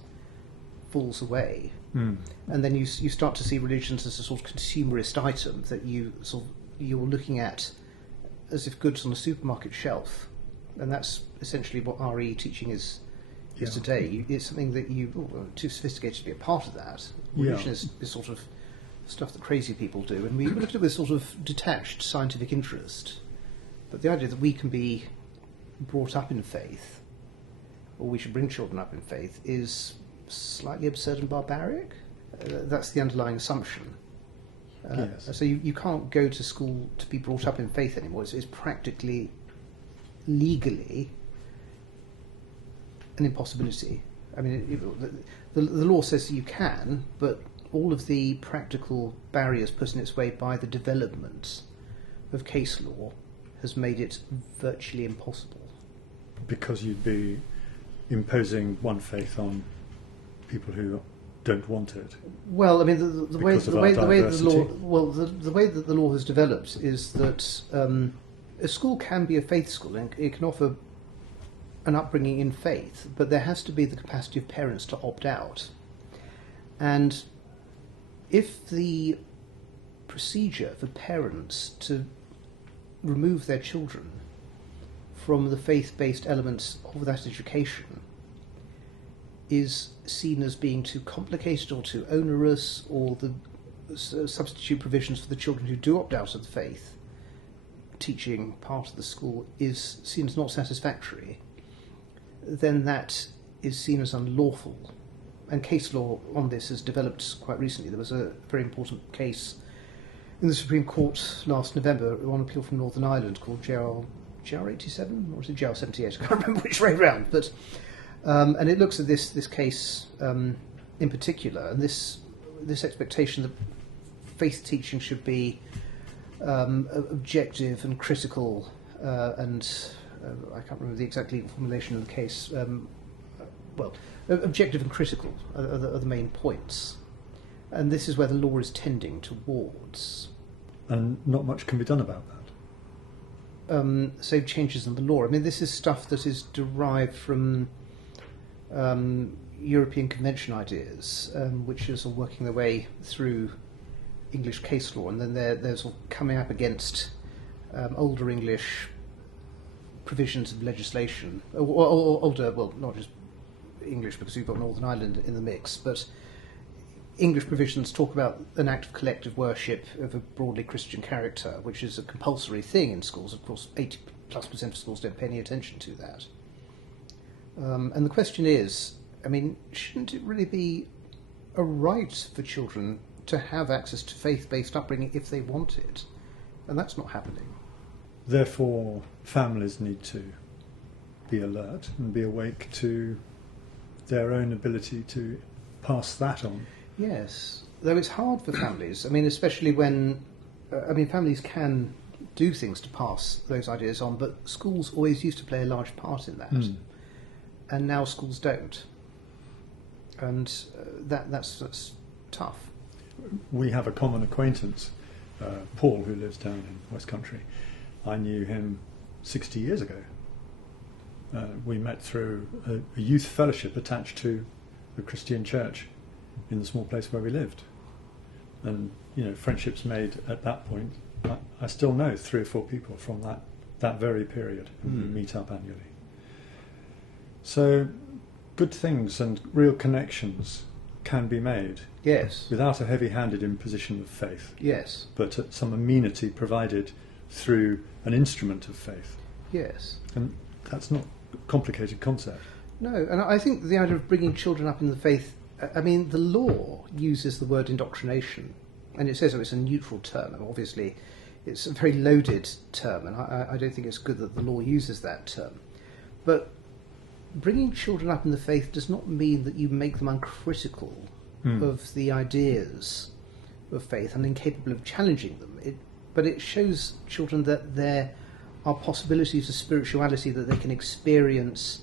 falls away. And then you start to see religions as a sort of consumerist item that you're looking at as if goods on a supermarket shelf, and that's essentially what RE teaching is today. It's something that too sophisticated to be a part of that. Religion is sort of stuff that crazy people do, and we look at it with sort of detached scientific interest. But the idea that we can be brought up in faith, or we should bring children up in faith, is slightly absurd and barbaric. That's the underlying assumption. Yes. So you can't go to school to be brought up in faith anymore. It's practically, legally, an impossibility. The law says that you can, but all of the practical barriers put in its way by the development of case law has made it virtually impossible. Because you'd be imposing one faith on people who don't want it. Well, the way that the law has developed is that a school can be a faith school and it can offer an upbringing in faith, but there has to be the capacity of parents to opt out. And if the procedure for parents to remove their children from the faith-based elements of that education is seen as being too complicated or too onerous, or substitute provisions for the children who do opt out of the faith, teaching part of the school, is seen as not satisfactory, then that is seen as unlawful. And case law on this has developed quite recently. There was a very important case in the Supreme Court last November on appeal from Northern Ireland called JR 87, or is it JR 78? I can't remember which way round. But and it looks at this case in particular, and this expectation that faith teaching should be objective and critical, and I can't remember the exact legal formulation of the case. Objective and critical are the main points, and this is where the law is tending towards. And not much can be done about that. So changes in the law. I mean, this is stuff that is derived from European Convention ideas, which are sort of working their way through English case law, and then they're sort of coming up against older English provisions of legislation, or older, well, not just English because we've got Northern Ireland in the mix, but English provisions talk about an act of collective worship of a broadly Christian character, which is a compulsory thing in schools. Of course, 80+% of schools don't pay any attention to that. And the question is, I mean, shouldn't it really be a right for children to have access to faith-based upbringing if they want it? And that's not happening. Therefore, families need to be alert and be awake to their own ability to pass that on. Yes, though it's hard for families. I mean, especially when, families can do things to pass those ideas on, but schools always used to play a large part in that, and now schools don't, and that's tough. We have a common acquaintance, Paul, who lives down in West Country. I knew him 60 years ago. We met through a youth fellowship attached to a Christian church in the small place where we lived. And, friendships made at that point. I still know 3 or 4 people from that very period, and we meet up annually. So good things and real connections can be made. Yes. Without a heavy-handed imposition of faith. Yes. But some amenity provided through an instrument of faith. Yes. And that's not a complicated concept. No, and I think the idea of bringing children up in the faith, I mean, the law uses the word indoctrination, and it says it's a neutral term, and obviously it's a very loaded term, and I don't think it's good that the law uses that term. But bringing children up in the faith does not mean that you make them uncritical of the ideas of faith and incapable of challenging them. But it shows children that there are possibilities of spirituality that they can experience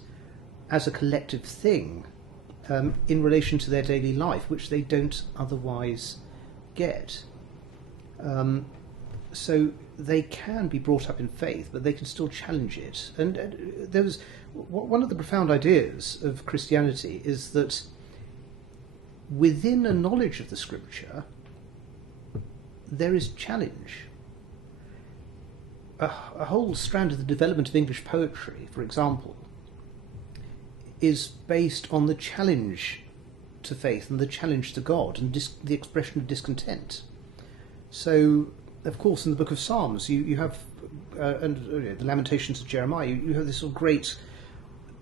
as a collective thing in relation to their daily life, which they don't otherwise get. So they can be brought up in faith, but they can still challenge it. And there was one of the profound ideas of Christianity is that within a knowledge of the Scripture, there is challenge. A whole strand of the development of English poetry, for example, is based on the challenge to faith and the challenge to God and the expression of discontent. So, of course, in the book of Psalms, you have, and the Lamentations of Jeremiah, you have this sort of great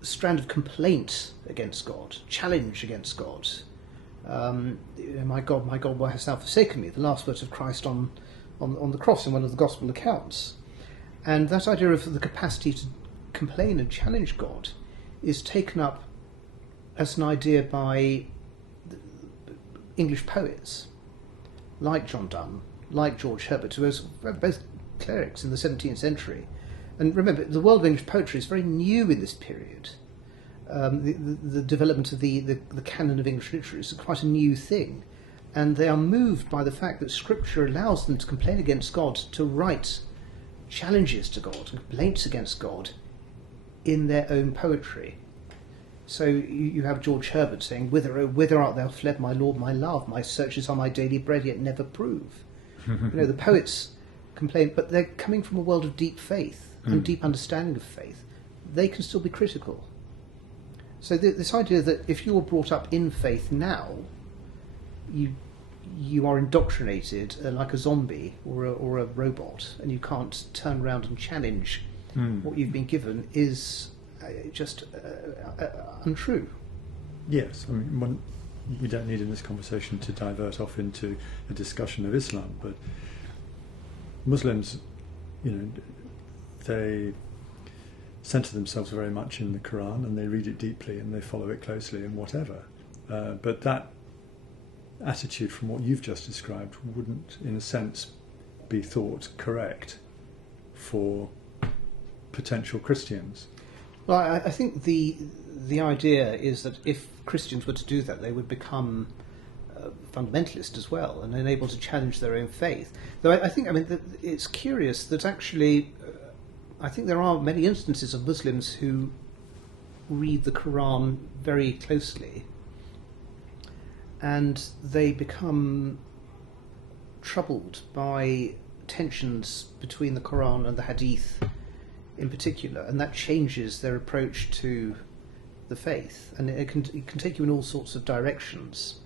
strand of complaint against God, challenge against God. My God, why hast thou forsaken me? The last words of Christ on the cross in one of the Gospel accounts. And that idea of the capacity to complain and challenge God is taken up as an idea by English poets like John Donne, like George Herbert, who was both clerics in the 17th century. And remember, the world of English poetry is very new in this period. The development of the canon of English literature is quite a new thing. And they are moved by the fact that Scripture allows them to complain against God, to write challenges to God and complaints against God in their own poetry. So you have George Herbert saying, "Whither, oh, whither art thou fled, my Lord, my love? My searches are my daily bread, yet never prove." The poets complain, but they're coming from a world of deep faith and deep understanding of faith. They can still be critical. So this idea that if you're brought up in faith now, you you are indoctrinated like a zombie or a robot, and you can't turn around and challenge what you've been given, is just untrue. Yes, I mean, we don't need in this conversation to divert off into a discussion of Islam, but Muslims, they centre themselves very much in the Quran, and they read it deeply and they follow it closely and whatever. But that attitude from what you've just described wouldn't, in a sense, be thought correct for potential Christians. Well, I think the idea is that if Christians were to do that, they would become fundamentalist as well, and unable to challenge their own faith. Though I think it's curious that actually, I think there are many instances of Muslims who read the Quran very closely, and they become troubled by tensions between the Quran and the Hadith in particular, and that changes their approach to the faith, and it can take you in all sorts of directions,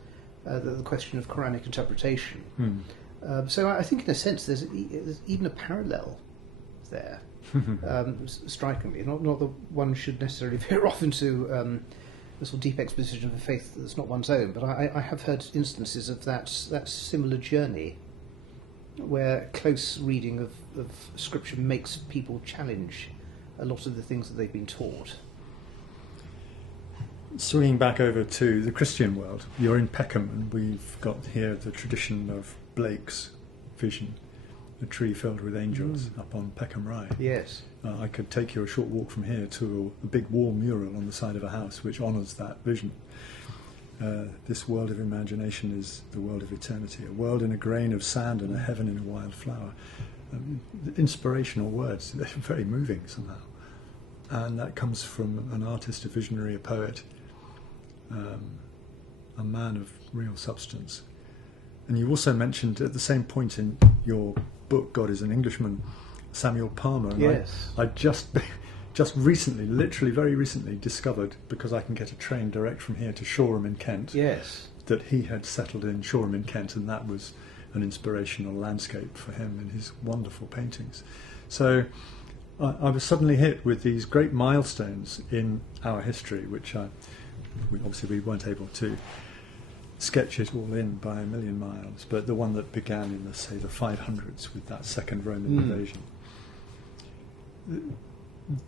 the question of Quranic interpretation. So I think in a sense there's even a parallel there, strikingly. Not that one should necessarily veer off into a sort of deep exposition of a faith that's not one's own, but I have heard instances of that similar journey, where close reading of Scripture makes people challenge a lot of the things that they've been taught. Swinging back over to the Christian world, you're in Peckham, and we've got here the tradition of Blake's vision, a tree filled with angels up on Peckham Rye. Yes. I could take you a short walk from here to a big wall mural on the side of a house which honours that vision. This world of imagination is the world of eternity, a world in a grain of sand and a heaven in a wild flower. Inspirational words, they're very moving somehow. And that comes from an artist, a visionary, a poet, a man of real substance. And you also mentioned at the same point in your book, God Is An Englishman, Samuel Palmer. And yes. I just recently, literally very recently, discovered, because I can get a train direct from here to Shoreham in Kent, Yes. that he had settled in Shoreham in Kent, and that was an inspirational landscape for him in his wonderful paintings. So I was suddenly hit with these great milestones in our history, which we weren't able to sketch it all in by a million miles, but the one that began in the 500s with that second Roman invasion.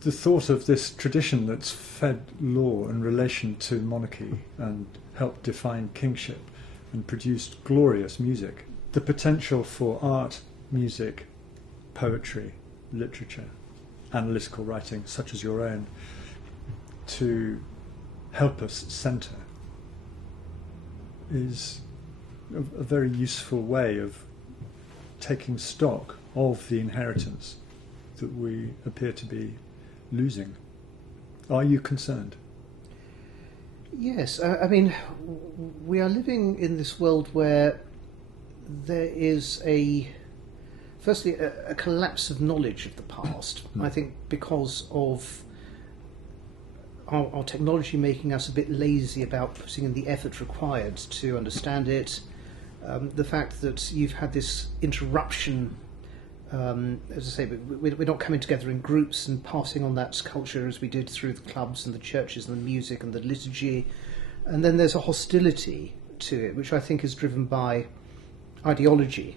The thought of this tradition that's fed law in relation to monarchy and helped define kingship and produced glorious music, the potential for art, music, poetry, literature, analytical writing such as your own to help us centre is a very useful way of taking stock of the inheritance that we appear to be losing. Are you concerned? Yes, we are living in this world where there is firstly a collapse of knowledge of the past. I think because of our technology making us a bit lazy about putting in the effort required to understand it. The fact that you've had this interruption, as I say, we're not coming together in groups and passing on that culture as we did through the clubs and the churches and the music and the liturgy. And then there's a hostility to it, which I think is driven by ideology.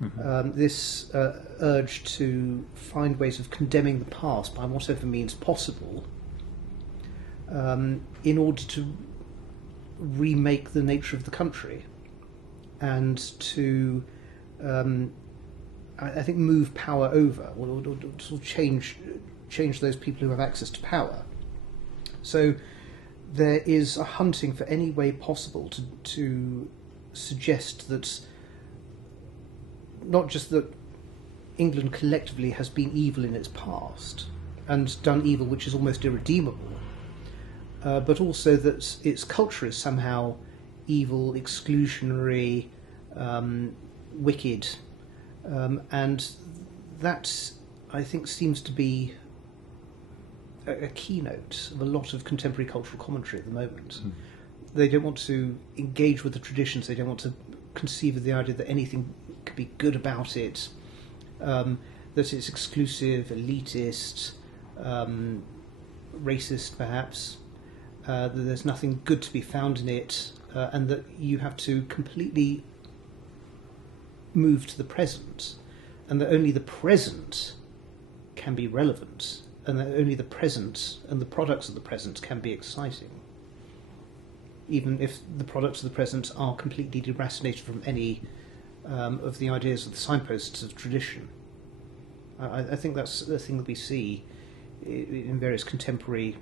This urge to find ways of condemning the past by whatever means possible, in order to remake the nature of the country and to, I think, move power over, or sort of change those people who have access to power. So there is a hunting for any way possible to suggest that not just that England collectively has been evil in its past and done evil which is almost irredeemable, but also that its culture is somehow evil, exclusionary, wicked, and that, I think, seems to be a keynote of a lot of contemporary cultural commentary at the moment. They don't want to engage with the traditions, they don't want to conceive of the idea that anything could be good about it, that it's exclusive, elitist, racist perhaps, that there's nothing good to be found in it, and that you have to completely move to the present, and that only the present can be relevant, and that only the present and the products of the present can be exciting, even if the products of the present are completely deracinated from any of the ideas of the signposts of tradition. I think that's the thing that we see in various contemporary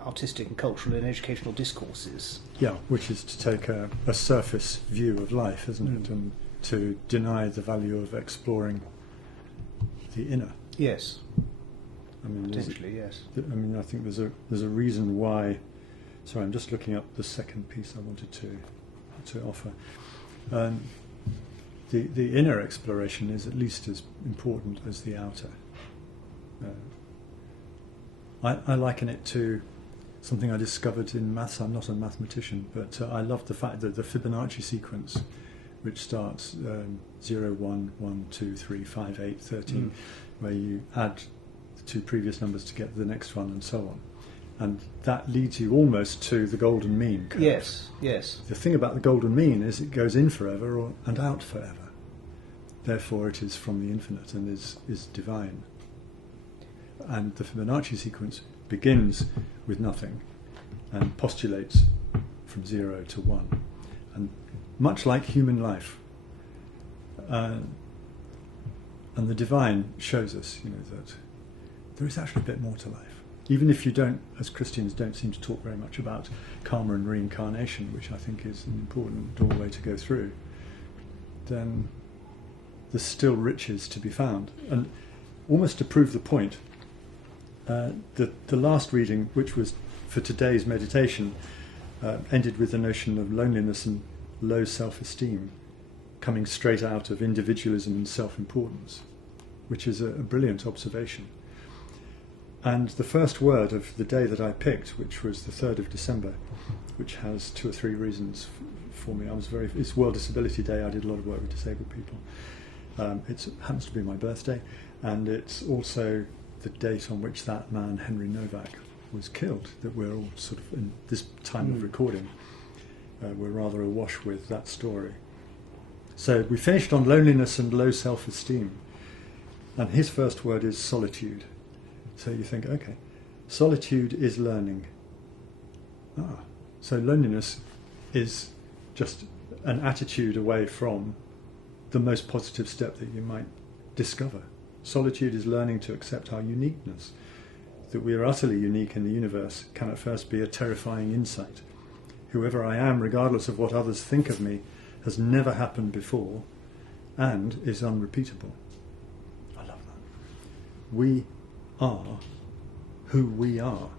artistic and cultural and educational discourses. Yeah, which is to take a surface view of life, isn't it, and to deny the value of exploring the inner. Yes. I mean, potentially, yes. I mean, I think there's a reason why. Sorry, I'm just looking up the second piece I wanted to offer. The inner exploration is at least as important as the outer. I liken it to something I discovered in maths. I'm not a mathematician, but I love the fact that the Fibonacci sequence, which starts 0, 1, 1, 2, 3, 5, 8, 13, where you add the two previous numbers to get the next one and so on. And that leads you almost to the golden mean curve. Yes, yes. The thing about the golden mean is it goes in forever and out forever. Therefore it is from the infinite and is divine. And the Fibonacci sequence begins with nothing and postulates from 0 to 1. And much like human life, and the divine shows us, that there is actually a bit more to life. Even if you don't, as Christians, don't seem to talk very much about karma and reincarnation, which I think is an important doorway to go through, then there's still riches to be found. And almost to prove the point, the last reading, which was for today's meditation, ended with the notion of loneliness and low self-esteem coming straight out of individualism and self-importance, which is a brilliant observation. And the first word of the day that I picked, which was the 3rd of December, which has 2 or 3 reasons for me. It's World Disability Day. I did a lot of work with disabled people. It happens to be my birthday, and it's also the date on which that man, Henry Novak, was killed, that we're all sort of, in this time of recording, we're rather awash with that story. So we finished on loneliness and low self-esteem, and his first word is solitude. So you think, okay, solitude is learning. So loneliness is just an attitude away from the most positive step that you might discover. Solitude is learning to accept our uniqueness, that we are utterly unique in the universe can at first be a terrifying insight. Whoever I am, regardless of what others think of me, has never happened before and is unrepeatable. I love that. We are who we are.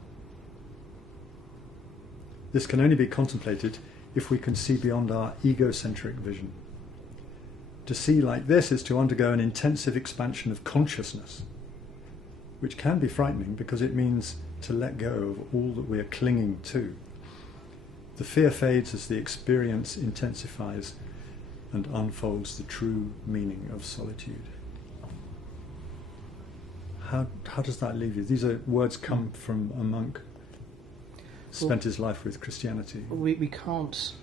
This can only be contemplated if we can see beyond our egocentric vision. To see like this is to undergo an intensive expansion of consciousness, which can be frightening because it means to let go of all that we are clinging to. The fear fades as the experience intensifies and unfolds the true meaning of solitude. How does that leave you? These are words come from a monk, spent his life with Christianity. We can't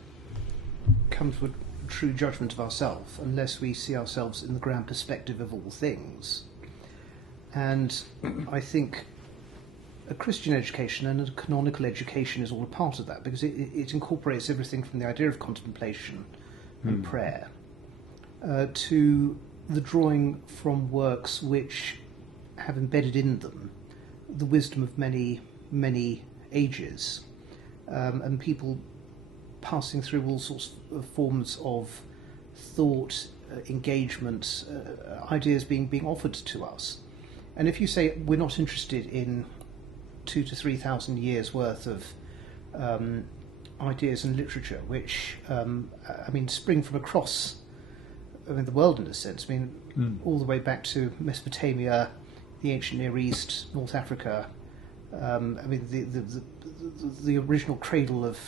come to a true judgment of ourselves unless we see ourselves in the grand perspective of all things. And I think a Christian education and a canonical education is all a part of that, because it incorporates everything from the idea of contemplation and prayer to the drawing from works which have embedded in them the wisdom of many, many ages, and people passing through all sorts of forms of thought, engagement, ideas being offered to us. And if you say we're not interested in 2,000 to 3,000 years worth of ideas and literature, which spring from across the world in a sense, all the way back to Mesopotamia, the ancient Near East, North Africa, the original cradle of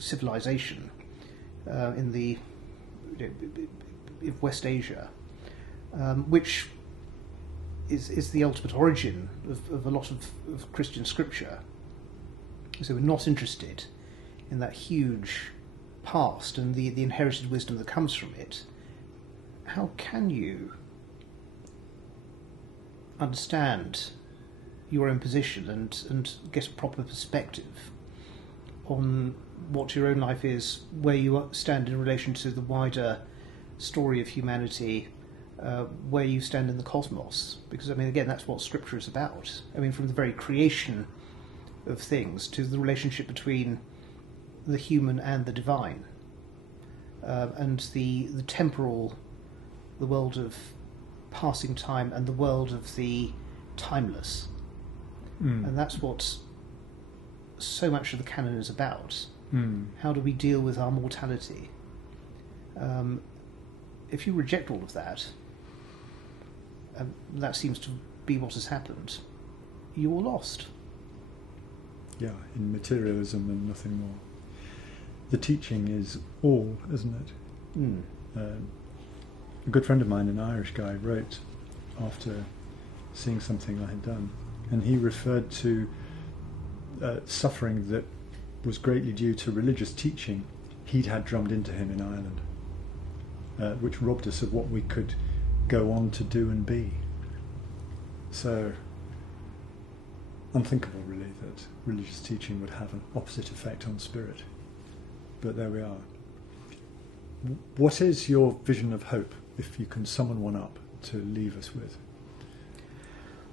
civilization, in the West Asia, which is the ultimate origin of a lot of Christian scripture. So we're not interested in that huge past and the inherited wisdom that comes from it. How can you understand your own position and get a proper perspective on what your own life is, where you stand in relation to the wider story of humanity, where you stand in the cosmos? Because, I mean, again, that's what Scripture is about. I mean, from the very creation of things to the relationship between the human and the divine, and the temporal, the world of passing time, and the world of the timeless. And that's what so much of the canon is about. How do we deal with our mortality? If you reject all of that, that seems to be what has happened, you're lost. Yeah, in materialism and nothing more. The teaching is all, isn't it? A good friend of mine, an Irish guy, wrote after seeing something I had done, and he referred to suffering that was greatly due to religious teaching he'd had drummed into him in Ireland, which robbed us of what we could go on to do and be. So, unthinkable really that religious teaching would have an opposite effect on spirit. But there we are. What is your vision of hope, if you can summon one up to leave us with?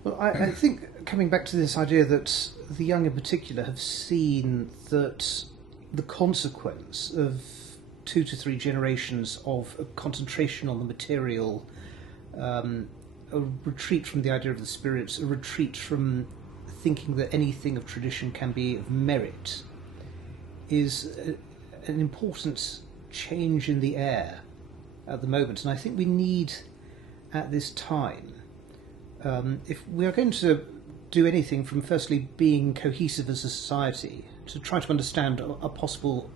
Well, I think coming back to this idea that the young in particular have seen that the consequence of 2 to 3 generations of a concentration on the material, a retreat from the idea of the spirit, a retreat from thinking that anything of tradition can be of merit, is an important change in the air at the moment. And I think we need, at this time, if we are going to do anything from firstly being cohesive as a society, to try to understand a possible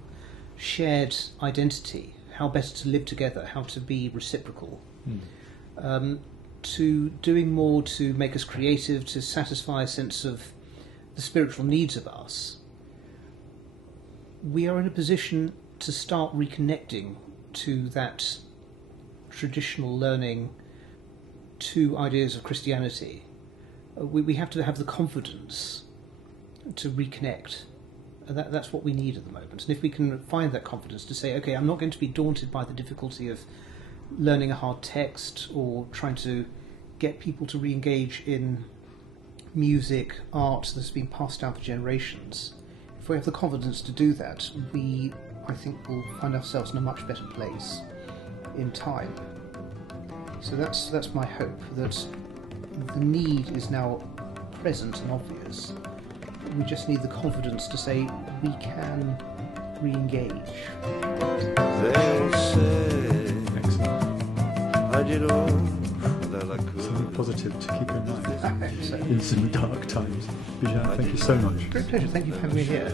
shared identity, how better to live together, how to be reciprocal, to doing more to make us creative, to satisfy a sense of the spiritual needs of us, we are in a position to start reconnecting to that traditional learning, to ideas of Christianity. We have to have the confidence to reconnect. And that's what we need at the moment. And if we can find that confidence to say, okay, I'm not going to be daunted by the difficulty of learning a hard text or trying to get people to re-engage in music, art that's been passed down for generations. If we have the confidence to do that, we, I think, will find ourselves in a much better place in time. So that's my hope, that the need is now present and obvious. We just need the confidence to say we can re-engage. They'll say, I did all that I could. Something positive to keep in mind in some dark times. Bijan, thank you so much. Great pleasure. Thank you for having me here.